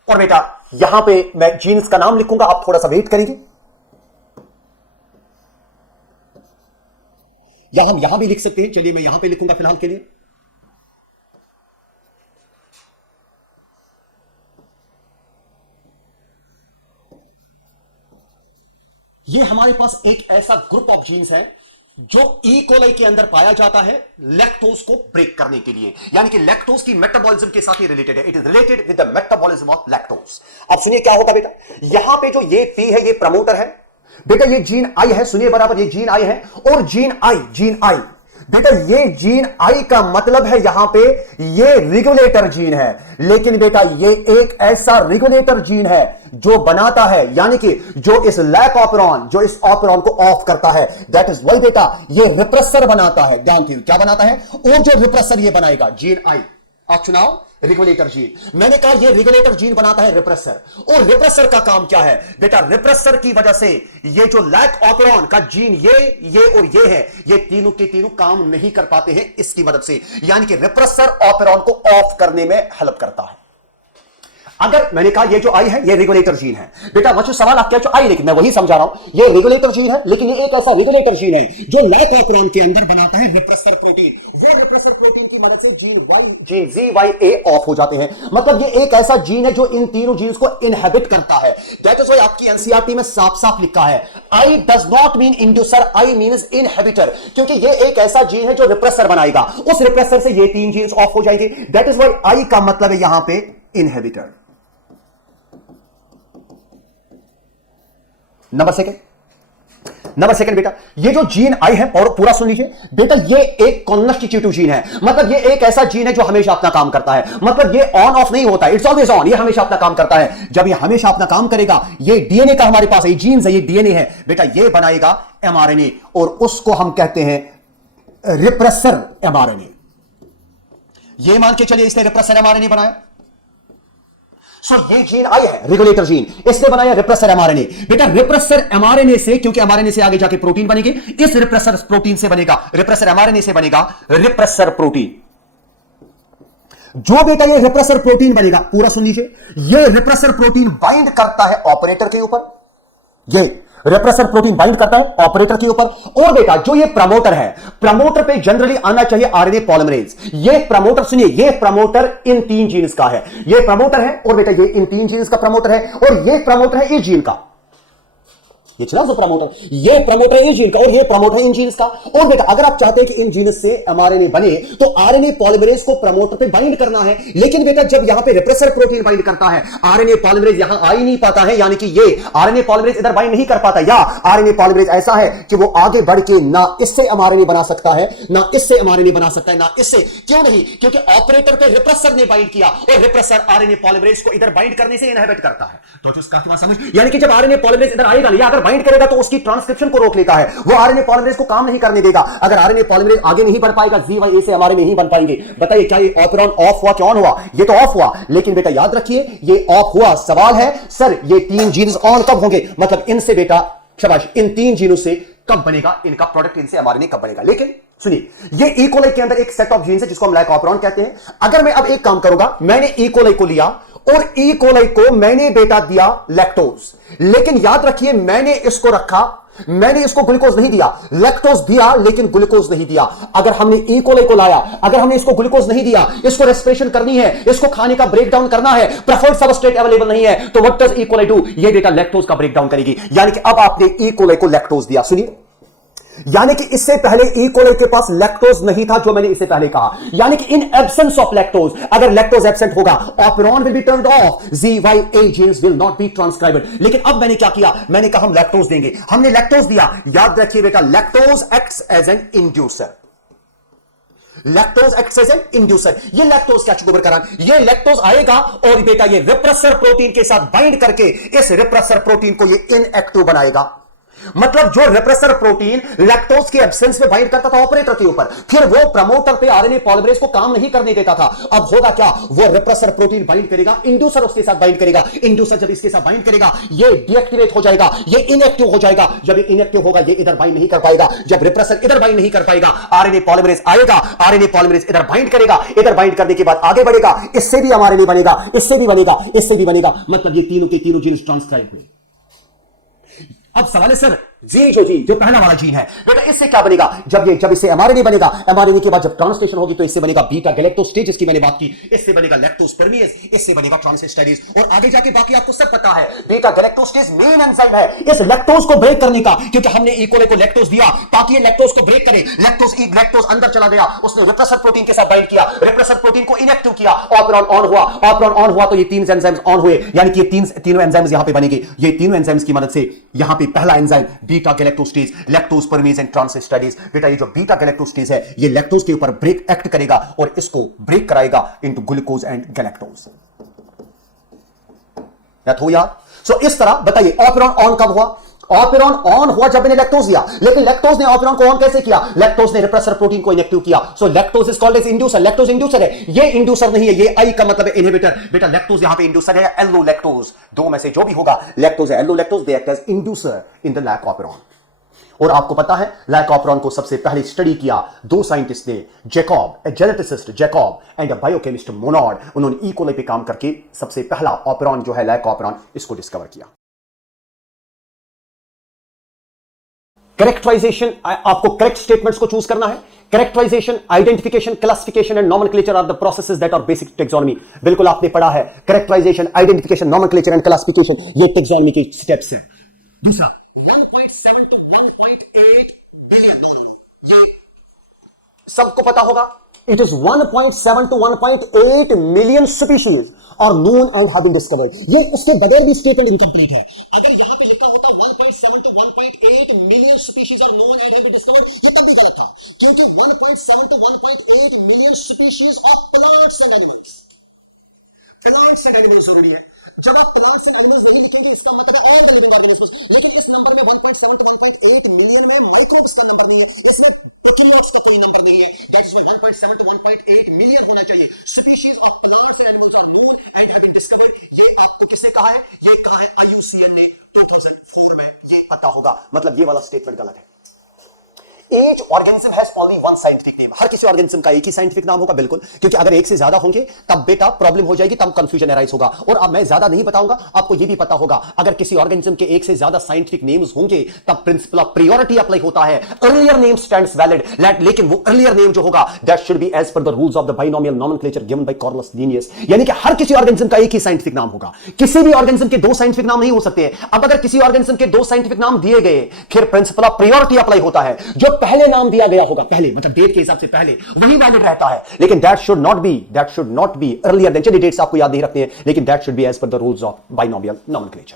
और बेटा यहां पे मैं जीन्स का नाम लिखूंगा, आप थोड़ा सा वेट करेंगे. या हम यहां भी लिख सकते हैं, चलिए मैं यहां पे लिखूंगा फिलहाल के लिए. ये हमारे पास एक ऐसा ग्रुप ऑफ जीन्स है जो ई कोलाई के अंदर पाया जाता है लैक्टोज को ब्रेक करने के लिए, यानी कि लैक्टोज की मेटाबॉलिज्म के साथ ही रिलेटेड है. It is related with the metabolism of lactose. अब सुनिए क्या होगा बेटा, यहां पे जो ये पी है ये प्रमोटर है बेटा, ये जीन आई है, सुनिए बराबर, ये जीन आई है और जीन आई बेटा ये जीन आई का मतलब है यहां पे ये रेगुलेटर जीन है. लेकिन बेटा ये एक ऐसा रेगुलेटर जीन है जो बनाता है, यानी कि जो इस लैक ऑपेरॉन, जो इस ऑपेरॉन को ऑफ करता है, दैट इज वाई बेटा ये रिप्रेसर बनाता है. ध्यान दीजिए क्या बनाता है, और जो रिप्रेसर ये बनाएगा जीन आई. आप चुनाव रेगुलेटर जीन, मैंने कहा ये रेगुलेटर जीन बनाता है रिप्रेसर. और रिप्रेसर का काम क्या है बेटा, रिप्रेसर की वजह से ये जो लैक ऑपेरॉन का जीन ये और ये है, ये तीनों के तीनों काम नहीं कर पाते हैं इसकी मदद से, यानी कि रिप्रेसर ऑपेरॉन को ऑफ करने में हेल्प करता है. अगर मैंने कहा ये जो आई है ये रेगुलेटर जीन है, बेटा बच्चों सवाल आप क्या जो आई, लेकिन मैं वही समझा रहा हूं ये रेगुलेटर जीन है, लेकिन ये एक ऐसा रेगुलेटर जीन है जो लैक ऑपरॉन के अंदर बनाता है रिप्रेसर प्रोटीन। वो रिप्रेसर प्रोटीन की मदद से जीन GYA ऑफ हो जाते हैं। मतलब ये एक ऐसा जीन है जो इन तीनों जीन्स को इनहेबिट करता है। दैट इज व्हाई आपकी एनसीईआरटी में साफ साफ लिखा है I does not mean inducer, I means inhibitor, क्योंकि ये एक ऐसा जीन है जो रिप्रेसर बनाएगा, उस रिप्रेसर से ये तीन जीन्स ऑफ हो जाएंगे। दैट इज व्हाई आई का मतलब है यहां पे इनहेबिटर। नंबर सेकंड बेटा, ये जो जीन आई है और पूरा सुन लीजिए बेटा, ये एक कॉन्स्टिट्यूटिव जीन है। मतलब ये एक ऐसा जीन है जो हमेशा अपना काम करता है। मतलब ये ऑन ऑफ नहीं होता, इट्स ऑलवेज ऑन, ये हमेशा अपना काम करता है। जब ये हमेशा अपना काम करेगा, ये डीएनए का हमारे पास है, ये जीन्स है, ये डीएनए है बेटा, ये बनाएगा एमआरएनए और उसको हम कहते हैं रिप्रेसर एमआरएनए। ये मान के चलिए इसने रिप्रेसर एमआरएनए बनाया। सो ये जीन आई है रेगुलेटर जीन, इसने बनाया रिप्रेसर एमआरएनए। बेटा रिप्रेसर एमआरएनए से, क्योंकि एमआरएनए से आगे जाके प्रोटीन बनेगी, इस रिप्रेसर प्रोटीन से बनेगा, रिप्रेसर एमआरएनए से बनेगा रिप्रेसर प्रोटीन। जो बेटा ये रिप्रेसर प्रोटीन बनेगा, पूरा सुन लीजिए, ये रिप्रेसर प्रोटीन बाइंड करता है ऑपरेटर के ऊपर, ये रिप्रेसर प्रोटीन बाइंड करता है ऑपरेटर के ऊपर। और बेटा जो ये प्रमोटर है, प्रमोटर पे जनरली आना चाहिए आरएनए पॉलीमरेज। ये प्रमोटर सुनिए, ये प्रमोटर इन तीन जीन्स का है, ये प्रमोटर है और बेटा ये इन तीन जीन्स का प्रमोटर है और ये प्रमोटर है इस जीन का। ये चला जो प्रमोटर, ये प्रमोटर है इन जीन का और ये प्रमोटर है इन जीन्स का। और बेटा अगर आप चाहते हैं कि इन जीन्स से एमआरएनए बने तो आरएनए पॉलीमरेज को प्रमोटर पे बाइंड करना है। लेकिन बेटा जब यहां पे रिप्रेसर प्रोटीन बाइंड करता है, आरएनए पॉलीमरेज यहां आ ही नहीं पाता है, यानी कि ये आरएनए पॉलीमरेज इधर बाइंड नहीं कर पाता, या आरएनए पॉलीमरेज ऐसा है कि वो आगे बढ़ के ना इससे एमआरएनए बना सकता है, ना इससे एमआरएनए बना सकता है, ना इससे। क्यों नहीं? क्योंकि ऑपरेटर पे रिप्रेसर ने बाइंड किया और रिप्रेसर आरएनए पॉलीमरेज को इधर बाइंड करने से इनहिबिट करता है। तो इसका क्या समझ, यानी कि जब आरएनए पॉलीमरेज इधर आएगा या अगर बाइंड करेगा तो उसकी ट्रांसक्रिप्शन को रोक लेता है, वो आरएनए पॉलीमरेज को काम नहीं करने देगा। अगर आरएनए पॉलीमरेज आगे नहीं बढ़ पाएगा, GYA से हमारे नहीं बन पाएंगे। बताइए क्या ये ऑपरॉन ऑफ हुआ कि ऑन हुआ? ये तो ऑफ हुआ, लेकिन बेटा याद रखिए ये ऑफ हुआ। सवाल है सर ये तीन जीन्स ऑन कब होंगे? मतलब इनसे बेटा शाबाश, इन तीन जीनों से कब बनेगा इनका प्रोडक्ट, इनसे एमआरएनए कब बनेगा। लेकिन सुनिए, ये ई कोलाई के अंदर एक सेट ऑफ जीन्स है जिसको हम लाइक ऑपरॉन कहते हैं। अगर मैं अब एक काम करूंगा, मैंने ई कोलाई को लिया और ई कोलाई को मैंने बेटा दिया लैक्टोज, लेकिन याद रखिए मैंने इसको रखा, मैंने इसको ग्लूकोज नहीं दिया, लैक्टोज दिया लेकिन ग्लूकोज नहीं दिया। अगर हमने ई कोलाई को लाया, अगर हमने इसको ग्लूकोज नहीं दिया, इसको रेस्पिरेशन करनी है, इसको खाने का ब्रेकडाउन करना है, प्रेफर्ड सबस्ट्रेट अवेलेबल नहीं है, तो what does E coli do? ये बेटा लैक्टोज का ब्रेकडाउन करेगी। यानी कि अब आपने ई कोलाई को लैक्टोज दिया। सुनिए, यानी कि इससे पहले ई कोलाई के पास लैक्टोज नहीं था, जो मैंने इससे पहले कहा। यानी कि इन एब्सेंस ऑफ लैक्टोज, अगर लैक्टोज एब्सेंट होगा, operon will be turned off, GYA genes will not be transcribed. लेकिन अब मैंने क्या किया? मैंने कहा हम लैक्टोज देंगे, हमने लैक्टोज दिया। याद रखिए बेटा lactose acts as an inducer, lactose acts as an inducer. ये लैक्टोज क्या चुकोबर करान, ये लैक्टोज आएगा और बेटा ये रिप्रेसर प्रोटीन के साथ बाइंड करके इस रिप्रेसर प्रोटीन को ये इनएक्टिव बनाएगा। मतलब जो रिप्रेसर प्रोटीन लैक्टोज के एब्सेंस में बाइंड करता था ऑपरेटर के ऊपर, फिर वो प्रमोटर पे आरएनए पॉलीमरेज को काम नहीं करने देता था। अब होगा क्या? वो रिप्रेसर प्रोटीन बाइंड करेगा, इंड्यूसर उसके साथ बाइंड करेगा। इंड्यूसर जब इसके साथ बाइंड करेगा, ये डीएक्टिवेट हो जाएगा, ये इनएक्टिव हो जाएगा। जब ये इनएक्टिव होगा, ये इधर बाइंड नहीं कर पाएगा। जब रिप्रेसर इधर बाइंड नहीं कर पाएगा, आरएनए पॉलीमरेज आएगा, आरएनए पॉलीमरेज इधर बाइंड करेगा, इधर बाइंड करने के बाद आगे बढ़ेगा, इससे भी आरएनए बनेगा, इससे भी बनेगा, इससे भी बनेगा। मतलब ये तीनों के तीनों जीन्स ट्रांसक्राइब हुए। अब सवाल है सर जो पहला वाला जीन है बेटा, इससे क्या बनेगा? जब इससे एमआरएनए बनेगा, एमआरएनए के बाद जब ट्रांसलेशन होगी तो इससे बनेगा बीटा गैलेक्टोस्टेज, जिसकी मैंने बात की, इससे बनेगा लैक्टोस्पर्मियस, इससे बनेगा ट्रांसहिस्टाइडेज, और आगे जाके बाकी आपको सब पता है। बीटा गैलेक्टोस्टेज मेन एंजाइम है इस लैक्टोज को ब्रेक करने का, क्योंकि हमने ई कोलाई को लैक्टोज दिया ताकि ये लैक्टोज को ब्रेक करे। लैक्टोज अंदर चला गया, उसने रिप्रेसर प्रोटीन के साथ बाइंड किया, रिप्रेसर प्रोटीन को इनएक्टिव किया, ऑपरॉन ऑन हुआ, ऑपरॉन ऑन हुआ तो ये तीन एंजाइम्स ऑन हुए। यानी कि ये तीनों एंजाइम्स यहां पे बनेंगे। ये तीनों एंजाइम्स की मदद से यहां पे पहला एंजाइम बीटा गैलेक्टोस्टेज, लैक्टोज परमेज एंड ट्रांसहिस्टाइडेज, बेटा ये जो बीटा गैलेक्टोस्टेज है ये लैक्टोज के ऊपर ब्रेक एक्ट करेगा और इसको ब्रेक कराएगा इनटू ग्लूकोज एंड गैलेक्टोज। या तो यार सो इस तरह बताइए ऑपरॉन ऑन कब हुआ? ऑपरॉन ऑन हुआ जब मैंने लैक्टोज दिया, लेकिन लैक्टोज ने ऑपरॉन को ऑन कैसे किया? लैक्टोज ने रिप्रेसर प्रोटीन को इनएक्टिव किया। So lactose is called as inducer. Lactose inducer है, ये इंड्यूसर नहीं है, ये आई का मतलब है इनहिबिटर। बेटा लैक्टोज यहां पे इंड्यूसर है, एल्लो लैक्टोज, दो में से जो भी होगा, लैक्टोज है allolactose, they act as inducer in the lac operon. और आपको पता है लाइकोपेरॉन को सबसे पहले स्टडी किया दो साइंटिस्ट ने, Jacob, A geneticist Jacob and a biochemist Monod. उन्होंने इकोली पे काम करके सबसे पहला ऑपेरॉन जो है लाइकोपेरॉन, इसको डिस्कवर किया। कैरेक्टराइजेशन, आपको करेक्ट स्टेटमेंट्स को चूज करना है। Characterisation, identification, classification and nomenclature are the processes that are basic taxonomy. बिल्कुल आपने पढ़ा है, characterisation, identification, nomenclature and classification, ये टैक्सोनॉमी के स्टेप्स हैं। दूसरा 1.7 to 1.8 बिलियन, ये सबको पता होगा। It is 1.7 to 1.8 million species और known and have been discovered. ये उसके बगैर भी स्टेटमेंट इनकम्प्लीट है। अगर यहां पे लिखा होता 1.7 to 1.8 मिलियन स्पीशीज और known and have been discovered, ये तब भी गलत था, क्योंकि 1.7 to 1.8 million species of plants and animals, plants and animals जरूरी है। जब आप प्लांट्स एंड एनिमल्स नहीं लिखेंगे उसका मतलब है ऑल लिविंग ऑर्गेनिजम्स, लेकिन इस नंबर में 1.7 to 1.8 मिलियन में माइक्रोब्स का नंबर नहीं है, इसमें प्रोकैरियोट्स का कोई नंबर नहीं है। दैट्स व्हाई 1.7 to 1.8 मिलियन होना चाहिए। स्पीशीज जो plants and animals are known and have been discovered, ये आपको किसने कहा है? ये कहा है IUCN ने 2004 में। ये पता होगा, मतलब ये वाला स्टेटमेंट गलत है। Each organism has only one scientific name. हर किसी ऑर्गेनिज्म का एक ही साइंटिफिक नाम होगा, बिल्कुल, क्योंकि अगर एक से ज्यादा होंगे तब बेटा प्रॉब्लम हो जाएगी, तब कंफ्यूजन अराइज होगा। और अब मैं ज्यादा नहीं बताऊंगा, आपको यह भी पता होगा अगर किसी ऑर्गेनिज्म के एक से ज्यादा साइंटिफिक नेम्स होंगे तब प्रिंसिपल ऑफ प्रायोरिटी अप्लाई होता है। अर्लियर नेम स्टैंड्स वैलिड, लेकिन वो अर्लियर नेम जो होगा that should be as per the rules of the binomial nomenclature given by Carolus Linnaeus. यानी कि हर किसी ऑर्गेनिज्म का एक ही साइंटिफिक नाम होगा, किसी भी ऑर्गेनिज्म के दो साइंटिफिक नाम नहीं हो सकते। अब अगर किसी ऑर्गेनिज्म के दो साइंटिफिक नाम दिए गए, फिर प्रिंसिपल ऑफ प्रायोरिटी अप्लाई होता है। जो पहले नाम दिया गया होगा, पहले मतलब डेट के हिसाब से पहले, वही वैलिड रहता है। लेकिन that should not be earlier than, चलिए डेट्स आपको याद नहीं रखते हैं, लेकिन that should be as per the rules of binomial nomenclature.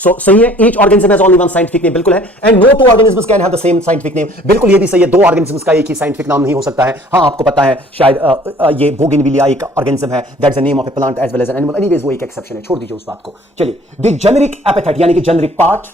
So सही है, each organism has only one scientific name, बिल्कुल है। And no two organisms can have the same scientific name, बिल्कुल ये भी सही है, दो ऑर्गेनिज्म्स का एक ही साइंटिफिक नाम नहीं हो सकता है। हां, आपको पता है शायद ये बोगनविलिया एक ऑर्गेनिज्म है, that's the name of a plant as well as an animal. Anyways वो एक एक्सेप्शन है, छोड़ दीजिए उस बात को। चलिए, द जेनेरिक एपिथेट यानी कि जेनेरिक पार्ट,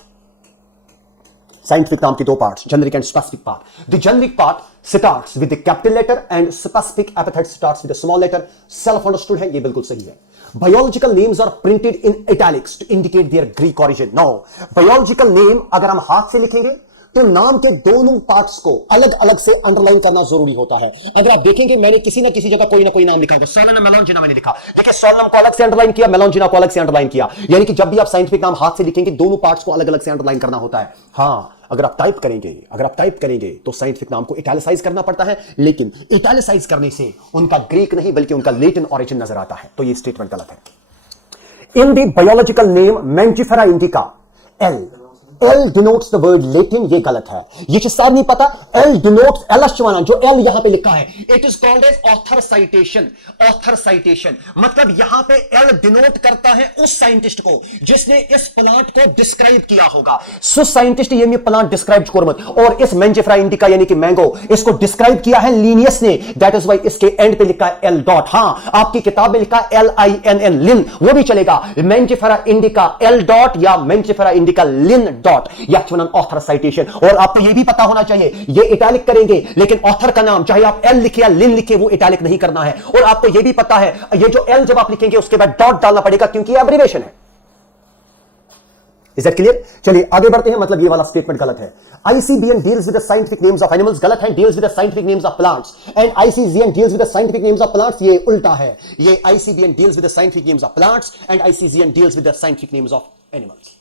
साइंटिफिक नाम के दो parts, generic and specific part. The generic part starts with the capital letter and specific epithet starts with the small letter. Self understood है, ये बिल्कुल सही है। Biological names are printed in italics to indicate their Greek origin. No, biological name अगर हम हाथ से लिखेंगे तो नाम के दोनों पार्ट्स को अलग अलग से अंडरलाइन करना जरूरी होता है। अगर आप देखेंगे मैंने किसी ना किसी जगह कोई ना कोई नाम लिखा होगा, सोलनम मेलॉन्जिना मैंने लिखा, देखिए सोलनम को अलग से अंडरलाइन किया, मेलॉन्जिना को अलग से अंडरलाइन किया। यानी कि जब भी आप साइंटिफिक नाम हाथ से लिखेंगे दोनों पार्ट्स को अलग अलग से अंडरलाइन करना होता है। हां, अगर आप टाइप करेंगे तो साइंटिफिक नाम को इटैलिसाइज करना पड़ता है, लेकिन इटैलिसाइज करने से उनका ग्रीक नहीं बल्कि उनका लैटिन ओरिजिन नजर आता है। तो ये स्टेटमेंट गलत है। In the biological name Mangifera indica, L denotes the word Latin, ये गलत है। ये शायद नहीं पता, L denotes एलश्चवाना, जो L यहां पे लिखा है, it is called as author citation. Author citation मतलब यहां पे L डिनोट करता है उस साइंटिस्ट को जिसने इस प्लांट को डिस्क्राइब किया होगा। सो साइंटिस्ट ये में प्लांट डिस्क्राइब कोरमत, और इस मैंजिफेरा इंडिका यानी कि मैंगो, इसको डिस्क्राइब किया है लीनियस ने, दैट इज वाई इसके एंड पे लिखा है L डॉट। हां, आपकी किताब में लिखा है LINN, लिन, वो भी चलेगा। मैंजिफेरा इंडिका L डॉट या Mangifera indica Linn dot, author citation. और आपको यह भी पता होना चाहिए, ये इटैलिक करेंगे लेकिन ऑथर का नाम चाहे आप एल लिखे या लिन लिखे वो इटैलिक नहीं करना है। और आपको यह भी पता है ये जो एल जब आप लिखेंगे उसके बाद डॉट डालना पड़ेगा, क्योंकि ये एब्रिविएशन है। Is that clear? चलिए आगे बढ़ते हैं। मतलब ये वाला स्टेटमेंट गलत है। ICBN deals with the scientific names of animals, गलत है। deals with the scientific names of plants and ICGN deals with the scientific names of plants, ये उल्टा है। ये ICBN deals with the scientific names of plants and ICGN deals with the scientific names of animals।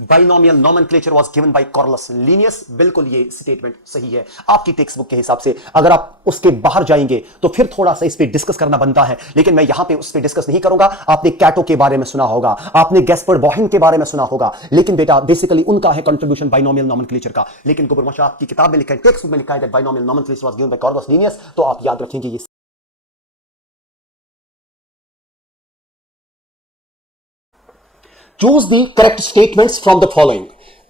Binomial nomenclature was given by Carolus Linnaeus, बिल्कुल ये statement सही है आपकी text book के हिसाब से। अगर आप उसके बाहर जाएंगे तो फिर थोड़ा सा इस पे डिस्कस करना बनता है, लेकिन मैं यहां पे उस पे डिस्कस नहीं करूंगा। आपने कैटो के बारे में सुना होगा, आपने गैस्पर्ड बॉहिन के बारे में सुना होगा, लेकिन बेटा बेसिकली उनका है कंट्रीब्यूशन बाइनोमियल नोमेनक्लेचर का। लेकिन गुबरमशा आपकी किताब में लिखा है, टेक्स्ट बुक में लिखा है that binomial nomenclature was given by Carolus Linnaeus, तो आप याद रखेंगे ये। Choose the correct statements from the following.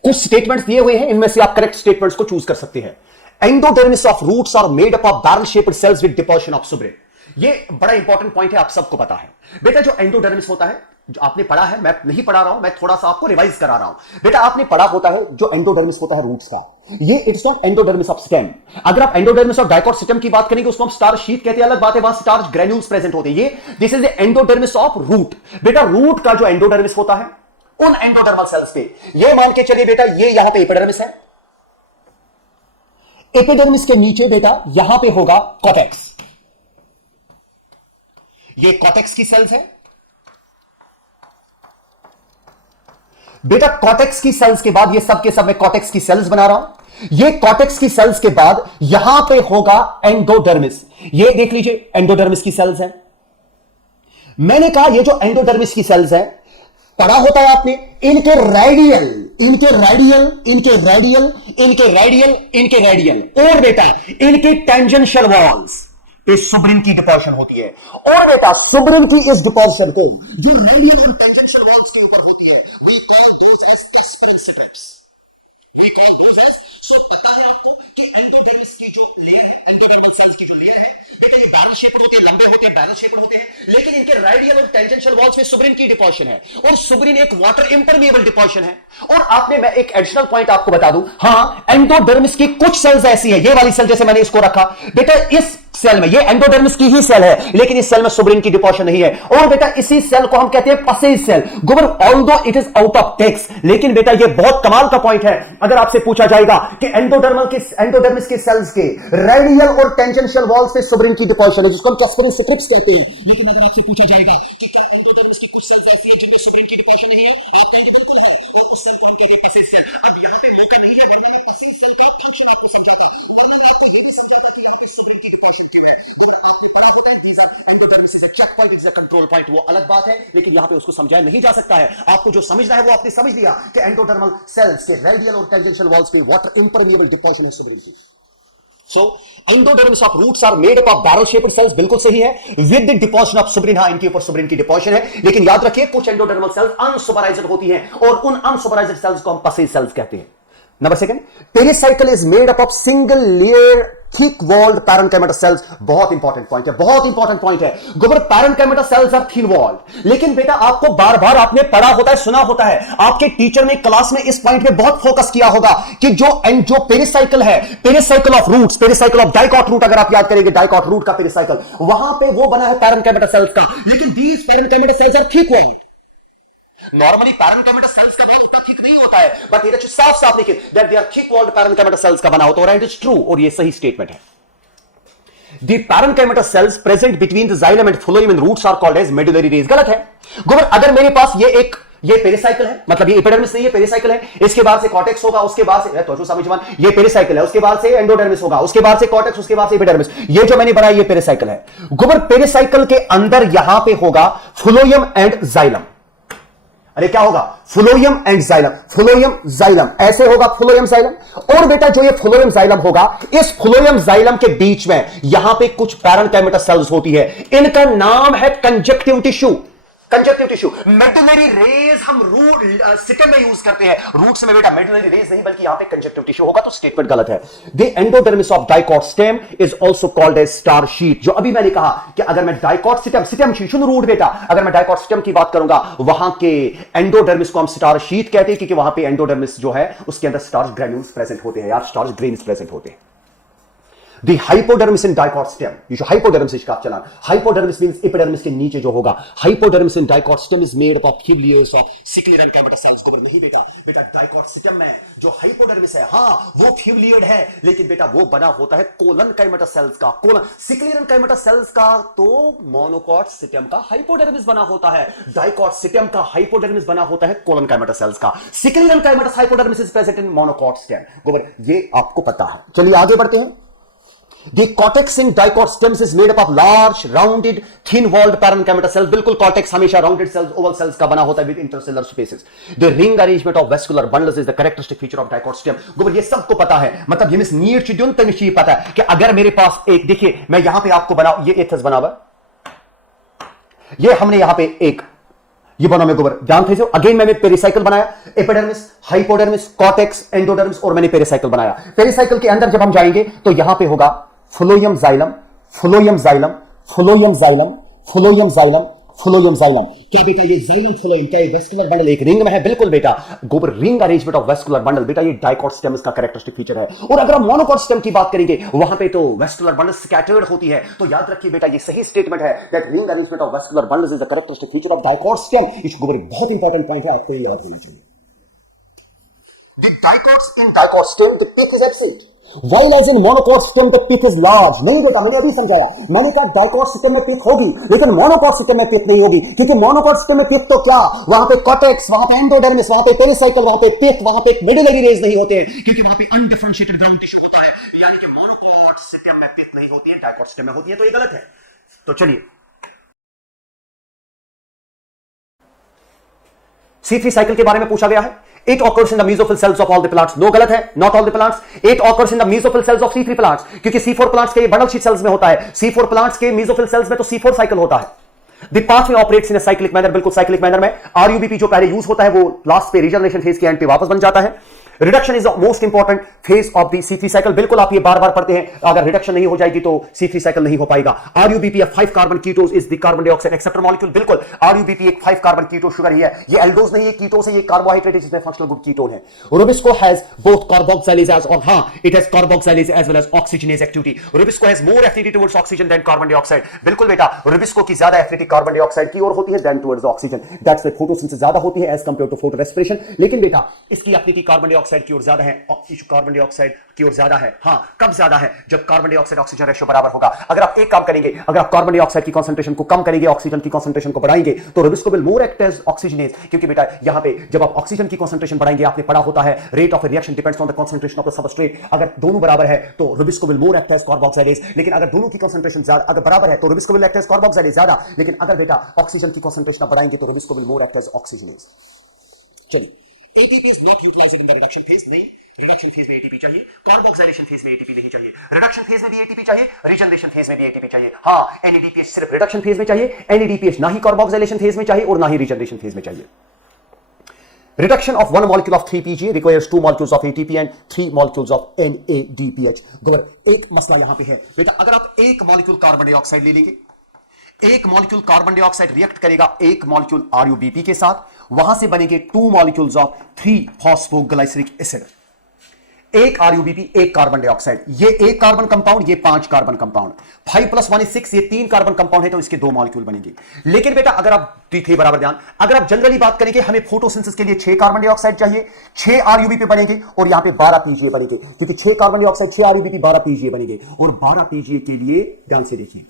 कुछ स्टेटमेंट्स दिए हुए हैं, इनमें से आप करेक्ट स्टेटमेंट्स को चूज कर सकते हैं। Endodermis of roots are made up of barrel shaped cells with deposition of suberin. ये बड़ा इंपॉर्टेंट पॉइंट है, आप सबको पता है। बेटा जो एंडोडर्मिस होता है, जो आपने पढ़ा है, मैं नहीं पढ़ा रहा हूं, मैं थोड़ा सा आपको रिवाइज करा रहा हूं। बेटा आपने पढ़ा होता है जो एंडोडर्मिस होता है रूट्स का, ये it's not endodermis of stem. अगर आप एंडोडर्मिस ऑफ डाइकोट सिस्टम की बात करेंगे उसको हम स्टार शीट कहते हैं, अलग बात है, वहां स्टार्च ग्रैन्यूल्स प्रेजेंट होते हैं। ये this is the endodermis of root. बेटा रूट का जो एंडोडर्मिस होता है उन एंडोडर्मल सेल्स के, ये मान के चलिए बेटा ये यहां पे एपिडर्मिस है, एपिडर्मिस के नीचे बेटा यहां पे होगा कॉटेक्स। ये कॉटेक्स की सेल्स है बेटा। कॉटेक्स की सेल्स के बाद ये सब के सब मैं कॉटेक्स की सेल्स बना रहा हूं। ये कॉटेक्स की सेल्स के बाद यहां पे होगा एंडोडर्मिस। ये देख लीजिए एंडोडर्मिस की सेल्स है। मैंने कहा ये जो एंडोडर्मिस की सेल्स है, पढ़ा होता है आपने, इनके रेडियल और बेटा इनके टेंजेंशियल वॉल्स पे सुब्रिन की डिपोजिशन होती है। और बेटा सुब्रिन की इस डिपोजिशन को जो रेडियल और टेंजेंशियल वॉल्स के ऊपर होती है, we call those as Kasparov strips. So बता दें आपको कि एंडोडर्मिस की जो लेयर है, एंडोडर्मल सेल्स की जो लेयर है, बेटा ये बैरल शेप्ड होते हैं, लंबे होते हैं, बैरल शेप्ड होते हैं, लेकिन इनके रेडियल और टेंजेंशियल वॉल्स में सुब्रिन की डिपोजिशन है। और सुब्रिन एक वाटर इंपरमिएबल डिपोजिशन है। और आपने, मैं एक एडिशनल पॉइंट आपको बता दूं, हां एंडोडर्मिस की कुछ सेल्स ऐसी है, ये वाली सेल जैसे मैंने इसको रखा बेटा, इस सेल में, ये एंडोडर्मिस की ही सेल है, लेकिन इस सेल में सुब्रिन की डिपोजिशन नहीं है। और बेटा इसी सेल को हम कहते हैं पसेज सेल। गोबर although it is out of text, लेकिन बेटा ये बहुत कमाल का पॉइंट है। अगर आपसे पूछा जाएगा कि एंडोडर्मिस के सेल्स के रेडियल और टेंजेंशियल वॉल्स पे सुब्रिन की डिपोजिशन है, जिसको हम कैस्परिन स्ट्रिप्स कहते हैं, लेकिन अगर आपसे पूछा जाएगा कि क्या एंडोडर्मिस की कुछ सेल्स ऐसी है जिनमें सुब्रिन की डिपोजिशन नहीं है, आप कहेंगे बिल्कुल है, तो उस सेल को कहते हैं पसेज सेल। अब यहां पे मौका नहीं है सेल का ऑप्शन आपको सिखाऊंगा, और मैं आपको ये भी सिखाऊंगा कि सुब्रिन की डिपोजिशन क्या है। Check point, it's a control point, वो अलग बात है, लेकिन यहां पे उसको समझाया नहीं जा सकता है। आपको जो समझना है वो आपने समझ लिया कि एंडोडर्मल सेल्स के रेडियल और टेंजेंशियल वॉल्स पे वाटर इंपरमिएबल डिपोजिशन है सुब्रिन की। So endodermis of roots are made up of barrel shaped cells, बिल्कुल सही है, with the deposition of suberin. हां, इनके ऊपर सुब्रिन की डिपोजिशन है, लेकिन याद रखिए कुछ एंडोडर्मल सेल्स अनसुपराइज्ड होती हैं, और उन अनसुपराइज्ड सेल्स को हम पसेज सेल्स कहते हैं। Number second, pericycle is made up of single layer thick walled parenchymata cells. बहुत इंपॉर्टेंट पॉइंट है, बहुत इंपॉर्टेंट पॉइंट है गोबर। Parenchymata cells are thin walled, लेकिन बेटा आपको बार बार आपने पढ़ा होता है, सुना होता है, आपके टीचर ने क्लास में इस पॉइंट पे बहुत फोकस किया होगा कि जो पेरिसाइकिल है, pericycle of roots, pericycle of dicot root, अगर आप याद करेंगे डाइकॉट रूट का पेरिसाइकिल, वहां पे वो बना है पैरेन्काइमेटा सेल्स का, लेकिन these parenchymata cells are thick walled. Normally parenchymata cells का बना उतना थिक नहीं होता है, बट ये साफ लिखिए that they are thick walled parenchymata cells का बना होता है, और इट इज ट्रू, और ये सही स्टेटमेंट है। The parenchyma cells present between the xylem and phloem and roots are called as medullary rays। गलत है गोबर। अगर मेरे पास ये पेरिसाइकिल है, मतलब ये एपिडर्मिस नहीं है, पेरिसाइकिल है, इसके बाद से कॉर्टेक्स होगा, उसके बाद से तो समझ, ये पेरिसाइकिल है, उसके बाद से एंडोडर्मिस होगा, उसके बाद से कॉर्टेक्स, उसके बाद से एपिडर्मिस। ये जो मैंने बनाया ये पेरिसाइकिल है गोबर। पेरिसाइकिल के अंदर यहां पे होगा फ्लोएम एंड जाइलम। अरे क्या होगा? Phloem and xylem, phloem xylem, ऐसे होगा फ्लोएम जाइलम। और बेटा जो ये फ्लोएम जाइलम होगा, इस फ्लोएम जाइलम के बीच में यहां पे कुछ पैरेन्काइमेटा सेल्स होती है, इनका नाम है conjunctive tissue. Conjunctive tissue, medullary rays हम रूट सिस्टम में यूज करते हैं, रूट्स में बेटा मेडुलरी रेज नहीं बल्कि यहां पे कंजक्टिव टिश्यू होगा, तो स्टेटमेंट गलत है। The endodermis of dicot stem is also called as star sheath. जो अभी मैंने कहा कि अगर मैं डाइकॉट सिस्टम शीशुन रूट बेटा, अगर मैं डाइकॉट सिस्टम की बात करूंगा, वहां के एंडोडर्मिस को हम स्टार शीट कहते हैं, क्योंकि वहां पे एंडोडर्मिस जो है उसके अंदर स्टार्च ग्रैन्यूल्स प्रेजेंट होते हैं, यार स्टार्च ग्रेन्स प्रेजेंट होते हैं। The hypodermis in dicot stem, ये जो hypodermis इसका आप चलाना, hypodermis means epidermis के नीचे जो होगा, hypodermis in dicot stem is made up of thin layers of ciliary and chymata cells। गोबर नहीं बेटा, dicot stem में जो hypodermis है, हाँ वो thin layered है, लेकिन बेटा वो बना होता है colon chymata cells का, colon ciliary and chymata cells का तो monocot stem का hypodermis बना होता है, dicot stem का hypodermis बना होता है colon chymata cells का। ciliary and chymata hypodermis is present in monocot stem। गोबर ये आपको पता है। चलिए आगे बढ़ते हैं। The cortex in dicot stems is made up of large, rounded, thin-walled parenchyma cells। बिल्कुल cortex हमेशा rounded cells, oval cells का बना होता है with intercellular spaces। The ring arrangement of vascular bundles is the characteristic feature of dicot stem। गोबर ये सबको पता है, मतलब ये मिस नीड चिड्यून तनिशी पता है कि अगर मेरे पास एक, देखिए मैं यहां पे आपको बना, ये एथस बना हुआ, ये हमने यहां पे एक ये बना में गोबर ध्यान थे। अगेन मैंने पेरिसाइकिल बनाया, एपिडर्मिस, हाइपोडर्मिस, कॉर्टेक्स, एंडोडर्मिस, और मैंने पेरिसाइकिल बनाया। पेरिसाइकिल के अंदर जब हम जाएंगे तो यहां पे होगा phloem xylem, phloem xylem, phloem xylem, phloem xylem, phloem xylem. क्या बेटा ये जाइलम फ्लोएम, क्या ये वेस्कुलर बंडल एक रिंग में है? बिल्कुल बेटा गोबर, ring arrangement of vascular bundle बेटा ये डाइकॉट स्टेम का कैरेक्टरिस्टिक फीचर है। और अगर हम मोनोकॉट स्टेम की बात करेंगे वहां पे तो वेस्कुलर बंडल स्कैटर्ड होती है, तो याद रखिए बेटा ये सही स्टेटमेंट है that ring arrangement of vascular bundles is the characteristic feature of dicot stem. इस गोबर बहुत इंपॉर्टेंट पॉइंट है, आपको ये याद होना चाहिए। The dicots in dicot stem, the peak is absent। While as in monocot system the pith is large. नहीं बेटा, मैंने अभी समझाया, मैंने कहा डाइकॉट सिस्टम में पिथ होगी, लेकिन मोनोकॉट सिस्टम में पिथ नहीं होगी, क्योंकि मोनोकॉट सिस्टम में पिथ तो क्या, वहां पे कॉर्टेक्स, वहां पे एंडोडर्मिस, वहां पे पेरिसाइकल, वहां पे पिथ, वहां पे मिडिलरी रेज नहीं होते हैं, क्योंकि वहां पे अनडिफरेंशिएटेड ग्राउंड टिश्यू होता है, यानी कि मोनोकॉट सिस्टम में पिथ नहीं होती है, डाइकॉट सिस्टम में होती है, तो ये गलत है। तो चलिए, C3 साइकिल के बारे में पूछा गया है। It occurs in the mesophyll cells of all the plants. No, गलत है, not all the plants. It occurs in the mesophyll cells of C3 plants. क्योंकि C4 plants के बंडल शीट सेल्स में होता है, C4 plants के mesophyll cells में तो C4 साइकिल होता है। The pathway operates in a cyclic manner, बिल्कुल साइक्लिक मैनर में। RUBP जो पहले यूज होता है वो लास्ट पे रीजनरेशन फेज के एंड पे वापस बन जाता है। Reduction is the most important phase of the C3 cycle. बिल्कुल आप ये बार बार पढ़ते हैं, अगर रिडक्शन नहीं हो जाएगी तो C3 साइकिल नहीं हो पाएगा। RUBP 5 carbon कीटोज is the carbon dioxide acceptor molecule. बिल्कुल RUBP एक 5 कार्बन कीटो शुगर ही है, ये एल्डोज नहीं है, कीटोस है, ये कार्बोहाइड्रेट है जिसमें फंक्शनल ग्रुप कीटोन है। RuBisCO has both carboxylase as, और हां it has carboxylase as well as oxygenase activity. RuBisCO has more affinity towards oxygen than carbon dioxide. बिल्कुल बेटा, रुबिस्को की ज्यादा एफिनिटी कार्बन डाइऑक्साइड की ओर होती है than towards oxygen. That's why photosynthesis ज्यादा होती है as compare to photorespiration. लेकिन बेटा इसकी एफिनिटी कार्बन डाइऑक्साइड की ओर ज्यादा है, कार्बन डाइऑक्साइड की ओर ज्यादा है। हां, कब ज्यादा है? जब कार्बन डाइऑक्साइड ऑक्सीजन रेशियो बराबर होगा। अगर आप एक काम करेंगे, अगर आप कार्बन डाइऑक्साइड की कंसंट्रेशन को कम करेंगे, ऑक्सीजन की कंसंट्रेशन को बढ़ाएंगे, तो RuBisCO will more act as oxygenase. क्योंकि बेटा यहां पे जब आप ऑक्सीजन की कंसंट्रेशन बढ़ाएंगे, आपने पढ़ा होता है rate of reaction depends on the concentration of the substrate. अगर दोनों बराबर है तो RuBisCO will more act as carboxylase. लेकिन अगर दोनों की कंसंट्रेशन ज्यादा, अगर बराबर है तो RuBisCO will act as carboxylase ज्यादा। लेकिन अगर बेटा ऑक्सीजन की कंसंट्रेशन बढ़ाएंगे तो RuBisCO will more act as oxygenase. चलिए, ATP is not utilized in the reduction phase। नहीं, रिडक्शन फेज में ATP चाहिए, कार्बोक्सिलेशन फेज में ATP नहीं चाहिए। रिडक्शन फेज में भी ATP चाहिए, रीजनरेशन फेज में भी ATP चाहिए। हां, NADPH सिर्फ रिडक्शन फेज में चाहिए, NADPH ना ही कार्बोक्सिलेशन फेज में चाहिए और ना ही रीजनरेशन फेज में चाहिए। Reduction of one molecule of 3-PGA requires 2 molecules of ATP and 3 molecules of NADPH। गौर, एक मसला यहां पे है बेटा, अगर आप एक मॉलिक्यूल कार्बन डाइऑक्साइड ले लेंगे, एक मॉलिक्यूल कार्बन डाइऑक्साइड रिएक्ट करेगा एक मॉलिक्यूल RUBP के साथ, वहां से बनेंगे 2 मॉलिक्यूल्स ऑफ 3 फॉस्फोग्लाइसरिक एसिड। एक RUBP, एक कार्बन डाइऑक्साइड, ये एक कार्बन कंपाउंड, ये 5 कार्बन कंपाउंड, 5 + 1 = 6, ये 3 कार्बन कंपाउंड है तो इसके 2 मॉलिक्यूल बनेंगे। लेकिन बेटा अगर आप थे बराबर ध्यान, अगर आप जनरली बात करेंगे, हमें फोटोसिंथेसिस के लिए 6 कार्बन डाइऑक्साइड चाहिए, 6 RUBP बनेंगे और यहां पे 12 PGA बनेंगे, क्योंकि 6 कार्बन डाइऑक्साइड 6 RUBP 12 PGA बनेंगे। और 12 PGA के लिए ध्यान से देखिए,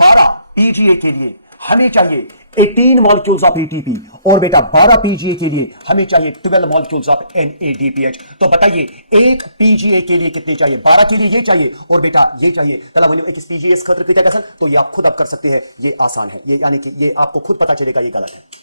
12 PGA के लिए हमें चाहिए 18 मॉलिक्यूल्स ऑफ ATP और बेटा 12 PGA के लिए हमें चाहिए 12 मॉलिक्यूल्स ऑफ NADPH। तो बताइए एक PGA के लिए कितने चाहिए? 12 के लिए ये चाहिए और बेटा ये चाहिए। एक PGA खतर, तो ये आप खुद अब कर सकते हैं, ये आसान है, ये यानी कि ये आपको खुद पता चलेगा ये गलत है।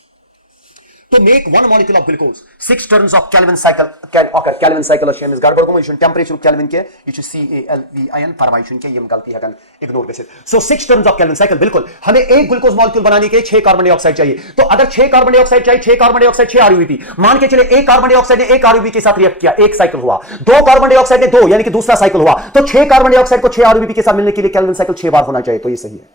To make 1 molecule of glucose, 6 turns of Calvin cycle can occur। Calvin cycle is गड़बड़ को मैं टेम्परेचर Calvin के ये CALVIN फॉर्मेशन के ये गलती है, ignore basis. So 6 turns of Calvin cycle, बिल्कुल हमें एक ग्लूकोज मॉलिक्यूल बनाने के 6 कार्बन डाइऑक्साइड चाहिए। तो अगर 6 कार्बन डाइऑक्साइड चाहिए, 6 कार्बन डाइऑक्साइड 6 RUBP, मान के चले एक कार्बन डाइऑक्साइड ने एक RUBP के साथ रिएक्ट किया, एक साइकिल हुआ। 2 कार्बन डाइऑक्साइड ने 2, यानी कि दूसरा साइकिल हुआ। तो 6 कार्बन डाइऑक्साइड को 6 RUBP के साथ मिलने के लिए Calvin साइकिल 6 बार होना चाहिए, तो ये सही है।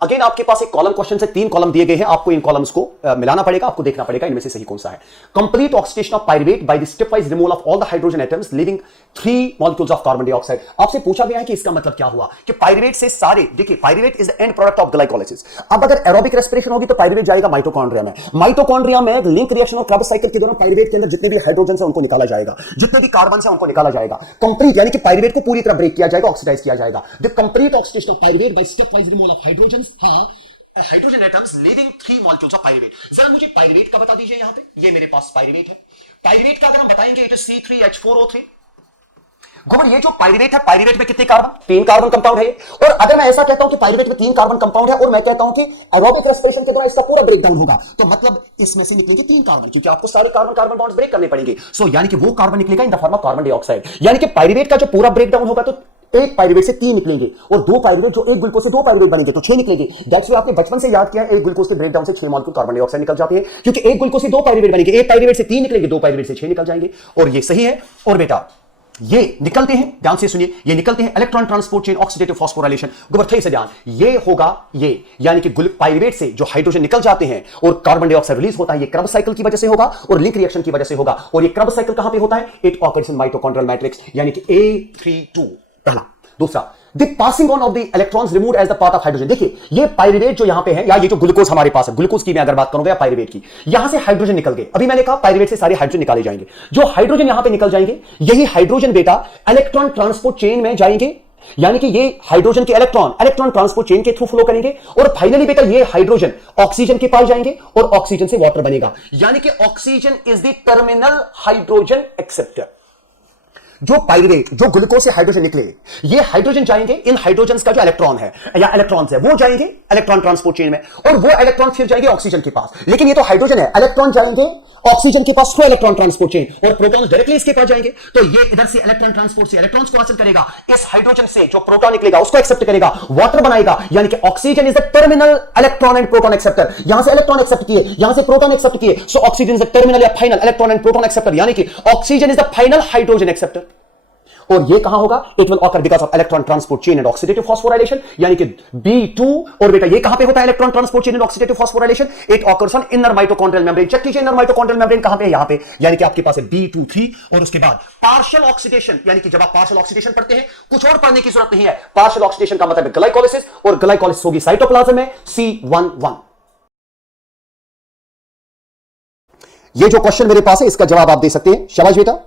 अगेन आपके पास एक कॉलम क्वेश्चन से 3 कॉलम दिए गए हैं, आपको इन कॉलम्स को मिलाना पड़ेगा, आपको देखना पड़ेगा इनमें से सही कौन सा है। Complete oxidation of pyruvate by the step wise removal of all the hydrogen atoms leaving 3 molecules of carbon dioxide. आपसे पूछा गया है कि इसका मतलब क्या हुआ, कि पाइरुवेट से सारे, देखिए pyruvate is the end product of glycolysis. अब अगर एरोबिक रेस्पिरेशन होगी तो पाइरुवेट जाएगा माइटोकॉन्ड्रिया में, माइटोकॉन्ड्रिया में लिंक रिएक्शन और क्रब्स साइकिल के दौरान पाइरुवेट के अंदर जितने भी हाइड्रोजन है उनको निकाला जाएगा, जितने भी कार्बन है उनको निकाला जाएगा। कंप्लीट यानी कि पाइरुवेट को पूरी तरह ब्रेक किया जाएगा, ऑक्सीडाइज किया जाएगा। The complete oxidation of pyruvate by step wise removal of hydrogen, हां hydrogen atoms leaving 3 molecules of pyruvate. जरा मुझे पाइरुवेट का बता दीजिए, यहां पे ये मेरे पास पाइरुवेट है। पाइरुवेट का अगर हम बताएंगे इट इज C3H4O3। गोबर, ये जो पाइरुवेट है, पाइरुवेट में कितने कार्बन? 3 कार्बन कंपाउंड है। और अगर मैं ऐसा कहता हूं कि पाइरुवेट में 3 कार्बन कंपाउंड है और मैं कहता हूं कि एरोबिक रेस्पिरेशन के दौरान इसका पूरा ब्रेकडाउन होगा, तो मतलब इसमें से निकलेंगे 3 कार्बन, क्योंकि आपको सारे कार्बन कार्बन बॉन्ड्स ब्रेक करने पड़ेंगे। सो यानी कि वो कार्बन निकलेगा in the form of carbon dioxide. यानी कि पाइरुवेट का जो पूरा ब्रेकडाउन होगा तो एक पाइरुवेट से 3 निकलेंगे और 2 पाइरुवेट जो एक ग्लूकोज से 2 पाइरुवेट बनेंगे तो 6 निकलेंगे। दैट्स व्हाई आपने बचपन से याद किया है, एक ग्लूकोज के ब्रेकडाउन से 6 मॉलिक्यूल कार्बन डाइऑक्साइड निकल जाते हैं, क्योंकि एक ग्लूकोज से 2 पाइरुवेट बनेंगे, एक पाइरुवेट से 3 निकलेंगे, 2 पाइरुवेट से 6 निकल जाएंगे। और ये सही है। और बेटा ये निकलते हैं, ध्यान से सुनिए, ये निकलते हैं electron transport chain oxidative phosphorylation. गुबर से ध्यान, ये होगा ये, यानी कि पाइरुवेट से जो हाइड्रोजन निकल जाते हैं और कार्बन डाइऑक्साइड रिलीज होता है, ये क्रब साइकिल की वजह से होगा और लिंक रिएक्शन की वजह से होगा। और ये क्रब साइकिल कहां पे होता है? It occurs in mitochondrial matrix, यानी कि A32 पहला। दूसरा, the passing on of the electrons removed as the part of hydrogen. देखिए ये पाइरुवेट जो यहां पे है, या ये जो ग्लूकोज हमारे पास है, ग्लूकोज की मैं अगर बात करूंगा या पाइरुवेट की, यहां से हाइड्रोजन निकल गए। अभी मैंने कहा पाइरुवेट से सारे हाइड्रोजन निकाले जाएंगे। जो हाइड्रोजन यहां पे निकल जाएंगे, यही हाइड्रोजन बेटा इलेक्ट्रॉन ट्रांसपोर्ट चेन में जाएंगे, यानी कि ये हाइड्रोजन के इलेक्ट्रॉन ट्रांसपोर्ट चेन के थ्रू फ्लो करेंगे, और फाइनली बेटा ये हाइड्रोजन ऑक्सीजन के पास जाएंगे और ऑक्सीजन से वाटर बनेगा, यानी कि oxygen is the terminal hydrogen acceptor. जो पाइरुवेट, जो ग्लूकोज से हाइड्रोजन निकले, ये हाइड्रोजन जाएंगे, इन हाइड्रोजन का जो इलेक्ट्रॉन है या इलेक्ट्रॉन्स है वो जाएंगे इलेक्ट्रॉन ट्रांसपोर्ट चेन में, और वो इलेक्ट्रॉन फिर जाएंगे ऑक्सीजन के पास। लेकिन ये तो हाइड्रोजन है, इलेक्ट्रॉन जाएंगे ऑक्सीजन के pass through electron transport chain, और प्रोटॉन डायरेक्टली इसके पास जाएंगे। तो ये इधर से इलेक्ट्रॉन ट्रांसपोर्ट से इलेक्ट्रॉन्स को हासिल करेगा, इस हाइड्रोजन से जो प्रोटॉन निकलेगा उसको एक्सेप्ट करेगा, वाटर बनाएगा, यानी कि oxygen is the terminal electron and proton acceptor. यहां से इलेक्ट्रॉन एक्सेप्ट किए, यहां से प्रोटॉन एक्सेप्ट किए, so oxygen is the terminal या final electron and proton acceptor, यानी कि oxygen is the final hydrogen acceptor. और ये कहां होगा? It will occur because of electron transport chain and oxidative phosphorylation, यानी कि B2। और बेटा ये कहां पे होता है electron transport chain and oxidative phosphorylation? It occurs on inner mitochondrial membrane. Check कीजिए इनर माइटोकॉन्ड्रियल मेम्ब्रेन कहां पे है, यहां पे, यानी कि आपके पास है B2 3, और उसके बाद पार्शियल ऑक्सीडेशन, यानी कि जब आप पार्शियल ऑक्सीडेशन पढ़ते हैं कुछ और पढ़ने की जरूरत नहीं है। पार्शियल ऑक्सीडेशन का मतलब है ग्लाइकोलिसिस, और ग्लाइकोलिसिस होगी साइटोप्लाज्म में C11। ये जो क्वेश्चन मेरे पास है इसका जवाब आप दे सकते हैं। शाबाश बेटा,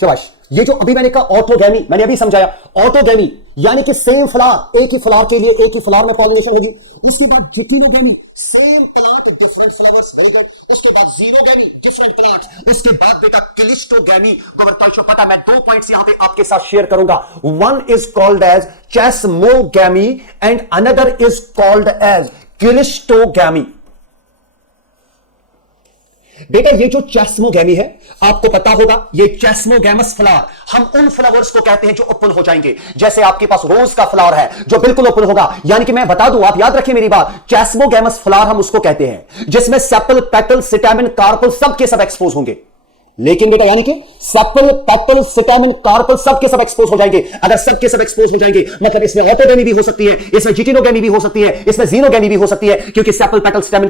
शाबाश। ये जो अभी मैंने कहा ऑटोगैमी, मैंने अभी समझाया ऑटोगैमी, यानी कि सेम फ्लावर, एक ही फ्लावर के लिए एक ही फ्लावर में पॉलिनेशन होगी। उसके बाद geitonogamy, same plant different flowers, very good. उसके बाद जीनोगैमी, डिफरेंट प्लांट्स। उसके बाद बेटा क्लिस्टोगैमी। गोवर्धन पता, मैं 2 पॉइंट्स यहां पे आपके साथ शेयर करूंगा। One is called as chasmogamy and another is called as cleistogamy. बेटा ये जो चेस्मोगैमी है, आपको पता होगा, ये चेस्मोगैमस फ्लावर, हम उन फ्लावर्स को कहते हैं जो ओपन हो जाएंगे। जैसे आपके पास रोज का फ्लावर है जो बिल्कुल ओपन होगा, यानी कि मैं बता दूं, आप याद रखिए मेरी बात, चेस्मोगैमस फ्लावर हम उसको कहते हैं जिसमें सेपल, पेटल, स्टैमेन, कार्पल सब के सब एक्सपोज होंगे। लेकिन बेटा यानी कि सेपल, पेटल, स्टैमेन, कार्पल सब के सब एक्सपोज हो जाएंगे। अगर सब के सब एक्सपोज हो जाएंगे मतलब इसमें ऑटोगैमी भी हो सकती है, इसमें जिटिनोगैमी भी हो सकती है, इसमें जीनोगैमी भी हो सकती है, क्योंकि sepal, petal, stamen,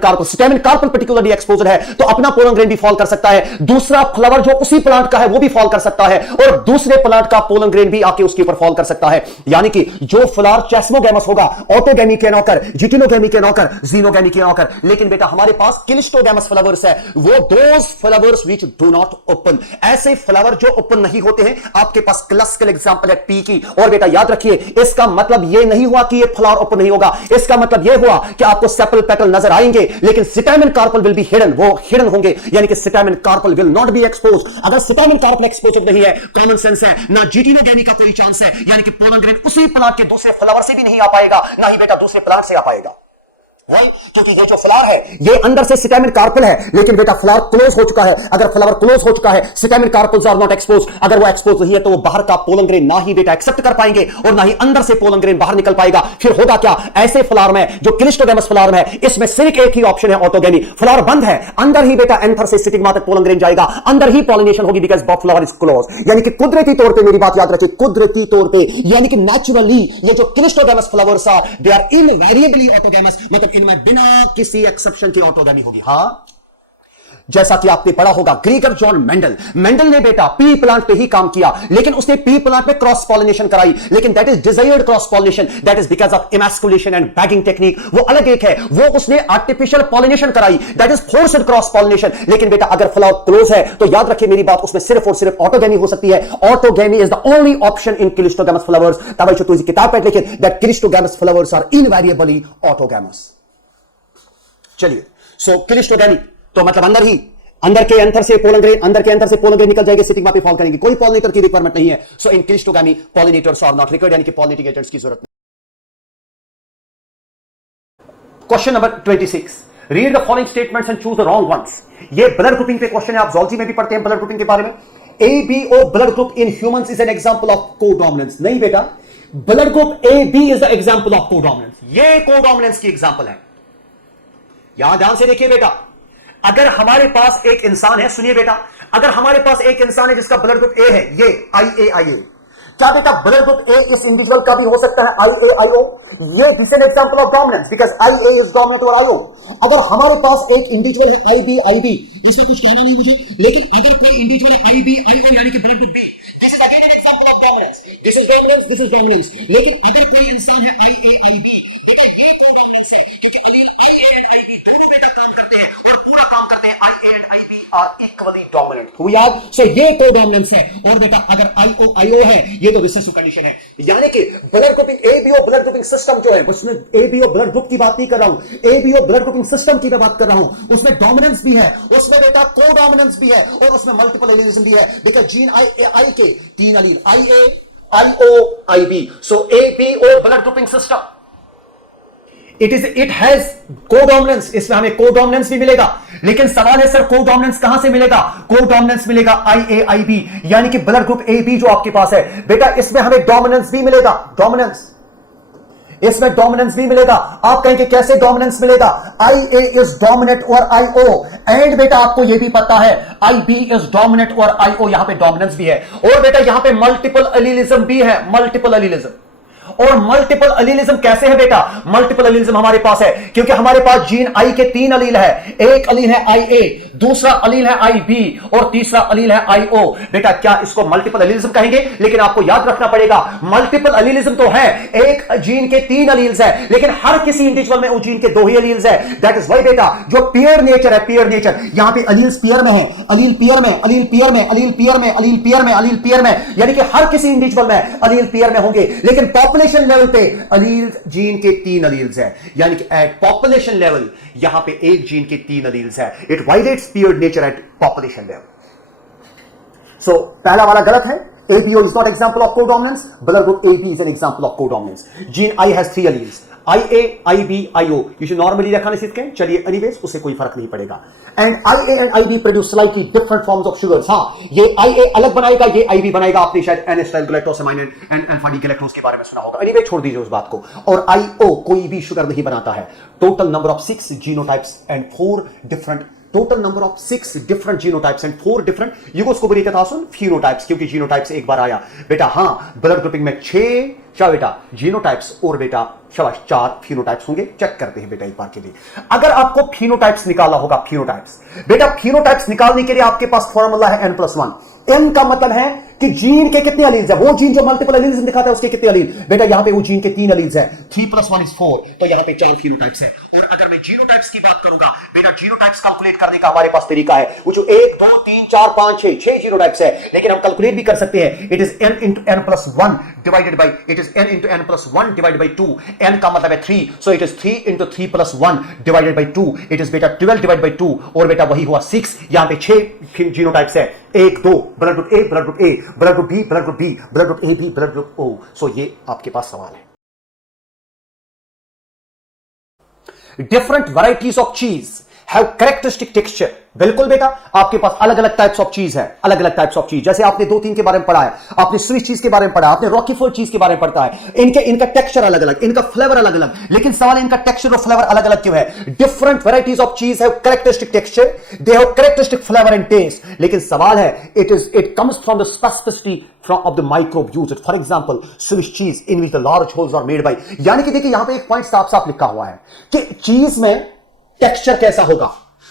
carpel particularly exposed है, तो अपना पोलन ग्रेन भी फॉल कर सकता है। दूसरा फ्लावर जो उसी प्लांट का है वो भी फॉल कर सकता है, और दूसरे प्लांट का पोलन ग्रेन भी आके उसके ऊपर फॉल कर सकता है। यानी कि जो फ्लावर चेस्मोगैमस होगा, ऑटोगैमी के नौकर, जिटिनोगैमी के नौकर, जीनोगैमी के नौकर। लेकिन बेटा हमारे पास क्लिस्टोगैमस फ्लावर्स है, वो those flowers which do not open, ऐसे फ्लावर जो ओपन नहीं होते हैं। आपके पास क्लासिकल एग्जांपल है पी की। और बेटा याद रखिए, इसका मतलब यह नहीं हुआ कि यह फ्लावर ओपन नहीं होगा, इसका मतलब यह हुआ कि आपको सेपल, पेटल नजर आएंगे, लेकिन stamen, carpel will be hidden, वो हिडन होंगे, यानी कि stamen, carpel will not be expose. अगर स्टैमेन, कार्पल एक्सपोज नहीं है, कॉमन सेंस है, ना जिटिनोगैमी का कोई चांस है, यानी कि पोलन ग्रेन उसी प्लांट के दूसरे फ्लावर से भी नहीं आ पाएगा, ना ही बेटा दूसरे प्लांट से आ पाएगा। क्योंकि ये जो फ्लावर है ये अंदर से स्टैमेन, कार्पल है, लेकिन बेटा फ्लावर क्लोज हो चुका है। अगर फ्लावर क्लोज हो चुका है, stamen, carpels are not expose. अगर वो एक्सपोज नहीं है तो वो बाहर का पोलन ग्रेन ना ही बेटा एक्सेप्ट कर पाएंगे, और ना ही अंदर से पोलन ग्रेन बाहर निकल पाएगा। फिर होगा क्या? ऐसे फ्लावर में जो क्लिस्टोगैमस फ्लावर है, इसमें सिर्फ एक ही ऑप्शन है, ऑटोगैमी। फ्लावर बंद है, अंदर ही बेटा एंथर से स्टिग्मा तक पोलन ग्रेन जाएगा, अंदर ही पॉलिनेशन होगी, because box flower is close. यानी कि कुदरती तौर पे, मेरी बात याद रखिए, कुदरती तौर पे, यानी कि नेचुरली ये जो cleistogamous flowers are, they are invariably autogamous, मतलब इनमें बिना किसी एक्सेप्शन की ऑटोगैमी होगी। हां, जैसा कि आपने पढ़ा होगा, ग्रीगर जॉन मेंडल ने बेटा पी प्लांट पे ही काम किया, लेकिन उसने पी प्लांट में क्रॉस पॉलिनेशन कराई, लेकिन that is desired cross pollination, that is because of emasculation and bagging technique, वो अलग एक है। वो उसने आर्टिफिशियल पॉलिनेशन कराई, that is forced cross pollination. लेकिन बेटा अगर फ्लावर क्लोज है तो याद रखिए मेरी बात, उसमें सिर्फ और सिर्फ ऑटोगैमी हो सकती है। Autogamy is the only option in cleistogamous flowers. तब तो इस किताब पर लिखे that cleistogamous flowers are invariably autogamous. चलिए, सो क्लिस्टोगैमी तो मतलब अंदर के अंतर से पोलन ग्रेन, अंदर के अंतर से पोलन ग्रेन निकल जाएंगे, स्टिग्मा पे फॉल करेंगे, कोई पॉलिनेटर की रिक्वायरमेंट नहीं है। So in cleistogamy pollinators are not required, यानी कि पॉलिनेटिंग एजेंट्स की जरूरत नहीं। Question number 26, read the following statements and choose the wrong ones. ये ब्लड ग्रुपिंग पे क्वेश्चन है, आप ज़ूलॉजी में भी पढ़ते हैं ब्लड ग्रुपिंग के बारे में। ABO blood group in humans is an example of codominance. नहीं बेटा, blood group AB is the example of codominance, ये कोडोमिनेंस की एग्जांपल है। यहां ध्यान से देखिए बेटा, अगर हमारे पास एक इंसान है, सुनिए बेटा, अगर हमारे पास एक इंसान है जिसका ब्लड ग्रुप ए है, ये IA, क्या बेटा ब्लड ग्रुप ए इस इंडिविजुअल का भी हो सकता है IAIO? ये this N example of dominance, because IA is dominant over IO। अगर हमारे पास एक इंडिविजुअल है IB, इसमें कुछ कहना नहीं मुझे, लेकिन अगर कोई इंडिविजुअल है IBIO यानी कि blood group B, this is again an example of dominance. This is dominance, this is dominance. लेकिन अगर कोई इंसान है आई ए आई बी, बेटा ये कोडोमिनेंस है, क्योंकि अलील आई ए एंड आई बी दोनों बेटा काम करते हैं और पूरा काम करते हैं, I A and I B are equally dominant. हुई याद? सो ये कोडोमिनेंस है। और बेटा अगर आई ओ है, ये तो रिसेसिव कंडीशन है, यानी कि blood grouping ABO blood grouping system जो है, उसमें एबीओ ब्लड ग्रुप की बात नहीं कर रहा हूं, एबीओ ब्लड ग्रुपिंग सिस्टम की मैं बात कर रहा हूं। उसमें डोमिनेंस भी है, उसमें बेटा कोडोमिनेंस भी है और उसमें मल्टीपल एलिलिज्म भी है, बिकॉज़ जीन आई के तीन allele, I A I O I B, so A B O blood grouping system it has codominance. इसमें हमें कोडोमिनेंस भी मिलेगा, लेकिन सवाल है सर कोडोमिनेंस कहां से मिलेगा? कोडोमिनेंस मिलेगा आई ए आई बी, यानी कि ब्लड ग्रुप ए बी जो आपके पास है बेटा, इसमें हमें डोमिनेंस भी मिलेगा, डोमिनेंस, इसमें डोमिनेंस भी मिलेगा। आप कहेंगे कैसे डोमिनेंस मिलेगा? आई ए इज डोमिनेट और आई ओ, एंड बेटा आपको यह भी पता है आई बी इज डोमिनेट और आई ओ, यहां पे डोमिनेंस भी है। और बेटा यहां पे मल्टीपल एलिलिज्म भी है, मल्टीपल एलिलिज्म। और मल्टीपल अलीलिज्म कैसे है बेटा? मल्टीपल अलीलिज्म हमारे पास है क्योंकि हमारे पास जीन आई के तीन अलील है, एक अलील है आई ए, दूसरा अलील है आई बी और तीसरा अलील है आई ओ। बेटा क्या इसको मल्टीपल अलीलिज्म कहेंगे? लेकिन आपको याद रखना पड़ेगा मल्टीपल अलीलिज्म तो है, एक जीन के तीन अलील्स है, लेकिन हर किसी इंडिविजुअल में उस जीन के दो ही अलील्स है। दैट इज व्हाई बेटा जो पेयर नेचर है, पेयर नेचर, यहां पे अलील्स पेयर में है, अलील पेयर में, अलील पेयर में, अलील पेयर में, अलील पेयर में, अलील पेयर में, यानी कि हर किसी इंडिविजुअल में अलील पेयर में होंगे, लेकिन पॉपुलेशन लेवल पे अलील जीन के तीन अलील्स है, यानी कि एट पॉपुलेशन लेवल यहां पे एक जीन के तीन अलील्स है। It violates paired nature at population level. So पहला वाला गलत है, ABO is not example of codominance, blood group AB is an example of codominance. Gene I has three alleles, IA, IB, IO. You should normally रखना सीखते हैं, चलिए anyways उससे कोई फर्क नहीं पड़ेगा। And IA and IB produce slightly different forms of sugars. हाँ, ये IA अलग बनाएगा, ये IB बनाएगा। आपने शायद N-acetyl galactosamine and alpha D galactose के बारे में सुना होगा। Anyway छोड़ दीजिए उस बात को। और IO कोई भी शुगर नहीं बनाता है। Total number of 6 genotypes and 4 different total number of 6 different genotypes and 4 different युगोस को बोलते था सुन फिनोटाइप्स, क्योंकि जीनोटाइप्स एक बार आया बेटा। हां ब्लड ग्रुपिंग में 6 क्या बेटा जीनोटाइप्स और बेटा शाबाश 4 फिनोटाइप्स होंगे। चेक करते हैं बेटा एक बार के लिए। अगर आपको फिनोटाइप्स निकालना होगा, फिनोटाइप्स बेटा फिनोटाइप्स निकालने के लिए आपके पास फॉर्मूला है n+1। n का मतलब है कि जीन के कितने अलील्स है, वो जीन जो मल्टीपल अलील्स दिखाता है उसके कितने अलील। बेटा यहां पे वो जीन के 3 अलील्स है, 3 + 1 = 4, तो यहां पे 4 फिनोटाइप्स है। और अगर मैं जीनोटाइप्स की बात करूंगा बेटा, जीनोटाइप्स कैलकुलेट करने का हमारे पास तरीका है, वो जो 1 2 3 4 5 6 जीनोटाइप्स है, लेकिन हम कैलकुलेट भी कर सकते हैं। It is n × n+1 divided by, it is n × n+1 divided by 2। n का मतलब है 3, सो it is 3 × 3 + 1 divided by 2। It is बेटा 12 डिवाइडेड बाय 2, और बेटा वही हुआ 6। यहां पे 6 जीनोटाइप्स है, 1 2 blood group A, blood group A, blood group B, blood group B, blood group A B, blood group O. So ये आपके पास सवाल है। Different varieties of cheese have characteristic texture. बिल्कुल बेटा, आपके पास अलग अलग टाइप्स ऑफ चीज है, अलग अलग टाइप्स ऑफ चीज। जैसे आपने 2-3 के बारे में पढ़ा है, आपने स्विस चीज के बारे में पढ़ा, आपने रॉकीफोर्ड चीज के बारे में पढ़ता है। इनका टेक्सचर अलग अलग, इनका फ्लेवर अलग अलग, लेकिन सवाल इनका टेक्सचर और फ्लेवर अलग अलग क्यों है? Different varieties of cheese have characteristic texture, they have characteristic flavour and taste. लेकिन सवाल है it comes from the specificity of the microbe used. For example, Swiss cheese in which the large holes are made by, यानी कि देखिए यहां पे एक point साफ साफ लिखा हुआ है कि चीज में टेक्सचर कैसा होगा,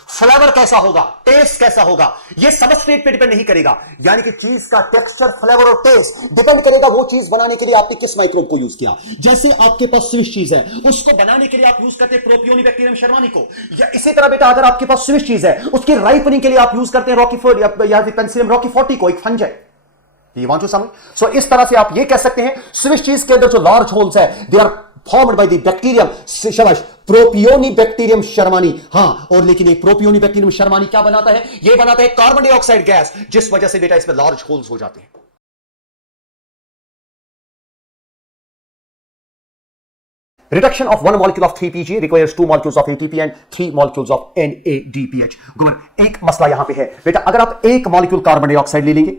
फ्लेवर कैसा होगा, टेस्ट कैसा होगा, ये सबस्ट्रेट पे डिपेंड नहीं करेगा। यानी कि चीज का टेक्सचर, फ्लेवर और टेस्ट डिपेंड करेगा वो चीज बनाने के लिए आपने किस माइक्रोब को यूज किया। जैसे आपके पास स्विस चीज है, उसको बनाने के लिए आप यूज करते हैं प्रोपियोनिबैक्टीरियम शर्मानी को, या इसी तरह बेटा अगर आपके पास स्विस चीज है, उसकी राइपनिंग के लिए आप यूज करते हैं रॉकीफोर्ड या पेनिसिलियम रॉकीफोर्टी को, एक फंज है। You want to समझ? So इस तरह से आप ये कह सकते हैं स्विस चीज के अंदर जो लार्ज होल्स है, they are formed by the bacterium शाबाश प्रोपियोनिबैक्टीरियम शर्मानी। हां, और लेकिन एक प्रोपियोनिबैक्टीरियम शर्मानी क्या बनाता है? ये बनाता है कार्बन डाइऑक्साइड गैस, जिस वजह से बेटा इसमें लार्ज होल्स हो जाते हैं। Reduction of one molecule of 3PGA requires 2 molecules of ATP and 3 molecules of NADPH। एक मसला यहां पे है बेटा, अगर आप एक मॉलिक्यूल कार्बन डाइऑक्साइड ले लेंगे,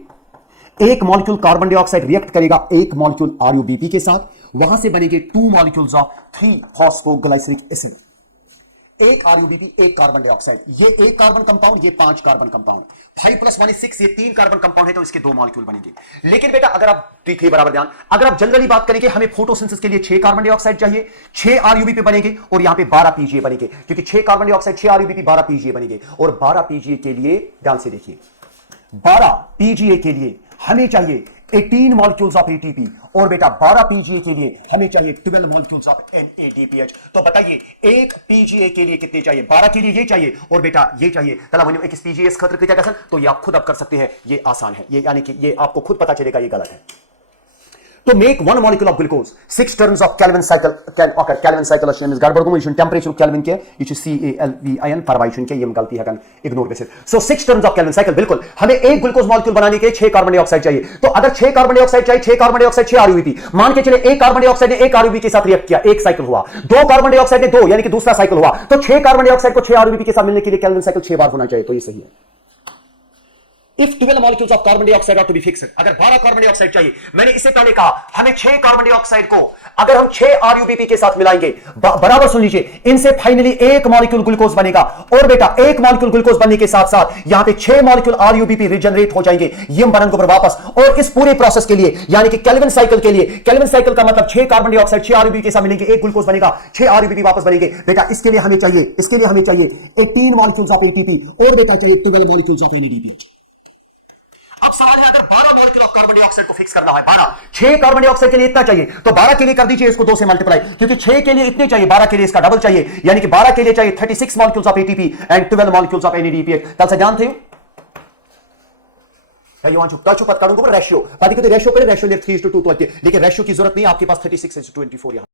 एक मॉलिक्यूल कार्बन डाइऑक्साइड रिएक्ट करेगा एक मॉलिक्यूल RuBP के साथ, वहां से बनेंगे 2 मॉलिक्यूल्स ऑफ 3-फॉस्फोग्लाइसरिक एसिड। एक RuBP, एक कार्बन डाइऑक्साइड, ये एक कार्बन कंपाउंड, ये 5 कार्बन कंपाउंड, 5 + 1 = 6, ये 3 कार्बन कंपाउंड है, तो इसके 2 मॉलिक्यूल बनेंगे। लेकिन बेटा अगर आप देखिए बराबर ध्यान, अगर आप जनरली बात करेंगे हमें फोटोसिंथेसिस के लिए 6 कार्बन डाइऑक्साइड चाहिए, 6 RuBP बनेंगे, और यहां पे 12 PGA बनेंगे, क्योंकि 6 कार्बन डाइऑक्साइड 6 RuBP 12 PGA बनेंगे। और 12 PGA के लिए ध्यान से देखिए, 12 PGA के लिए हमें चाहिए 18 मॉलिक्यूल्स ऑफ एटीपी और बेटा 12 पीजीए के लिए हमें चाहिए 12 मॉलिक्यूल्स ऑफ एनएडीपीएच। तो बताइए एक पीजीए के लिए कितने चाहिए? 12 के लिए ये चाहिए और बेटा ये चाहिए। तला एक पीजीए खतर कितना कर, तो ये आप खुद अब कर सकते हैं, ये आसान है, ये यानी कि ये आपको खुद पता चलेगा ये गलत है। To make 1 molecule of glucose, 6 turns of Calvin cycle can occur. Calvin cycle is गड़बड़ को मुझे temperature Calvin के ये CALVIN परवाइशन के ये गलती है कन ignore basis. So 6 turns of Calvin cycle बिल्कुल हमें एक ग्लूकोज मॉलिक्यूल बनाने के 6 कार्बन डाइऑक्साइड चाहिए। तो अगर 6 कार्बन डाइऑक्साइड चाहिए, 6 कार्बन डाइऑक्साइड 6 आरयूबी, मान के चले एक कार्बन डाइऑक्साइड ने एक आरयूबी के साथ रिएक्ट किया, एक साइकिल हुआ। 2 कार्बन डाइऑक्साइड ने 2 यानी कि दूसरा साइकिल हुआ। तो 6 कार्बन डाइऑक्साइड को 6 आरयूबी के साथ मिलने के लिए Calvin साइकिल 6 बार होना चाहिए। तो ये सही है। If 12 molecules of carbon dioxide are to be fixed, अगर 12 कार्बन डाइऑक्साइड चाहिए, मैंने इससे पहले कहा हमें 6 कार्बन डाइऑक्साइड को अगर हम 6 आरयूबीपी के साथ मिलाएंगे, बराबर सुन लीजिए, इनसे फाइनली एक मॉलिक्यूल ग्लूकोज बनेगा और बेटा एक मॉलिक्यूल ग्लूकोज बनने के साथ साथ यहां पे 6 मॉलिक्यूल आरयूबीपी रिजनरेट हो जाएंगे यम बनन को वापस। और इस पूरे प्रोसेस के लिए यानी कि केल्विन साइकिल के लिए, केल्विन साइकिल का मतलब 6 कार्बन डाइऑक्साइड 6 आरयूबी के साथ मिलेंगे, एक ग्लूकोज बनेगा, 6 आरयूबी वापस बनेंगे। बेटा इसके लिए हमें चाहिए 18 मॉलिक्यूल्स ऑफ एटीपी और बेटा चाहिए 12 मॉलिक्यूल्स ऑफ एनएडीपीएच। अब सवाल है अगर 12 मॉलिक्यूल ऑफ कार्बन डाइऑक्साइड को फिक्स करना है, 12 6 कार्बन डाइऑक्साइड के लिए इतना चाहिए, तो 12 के लिए कर दीजिए इसको 2 से मल्टीप्लाई, क्योंकि 6 के लिए इतने चाहिए, 12 के लिए इसका डबल चाहिए, यानी कि 12 के लिए चाहिए 36 molecules of ATP and 12 molecules of NADPH. कल से जानते हो भाई वहां छुपता छुपत करूंगा रेशियो, बाकी तो रेशियो करे, रेशियो 3:2 तो लेकिन रेशियो की जरूरत नहीं, आपके पास 36:24 यहां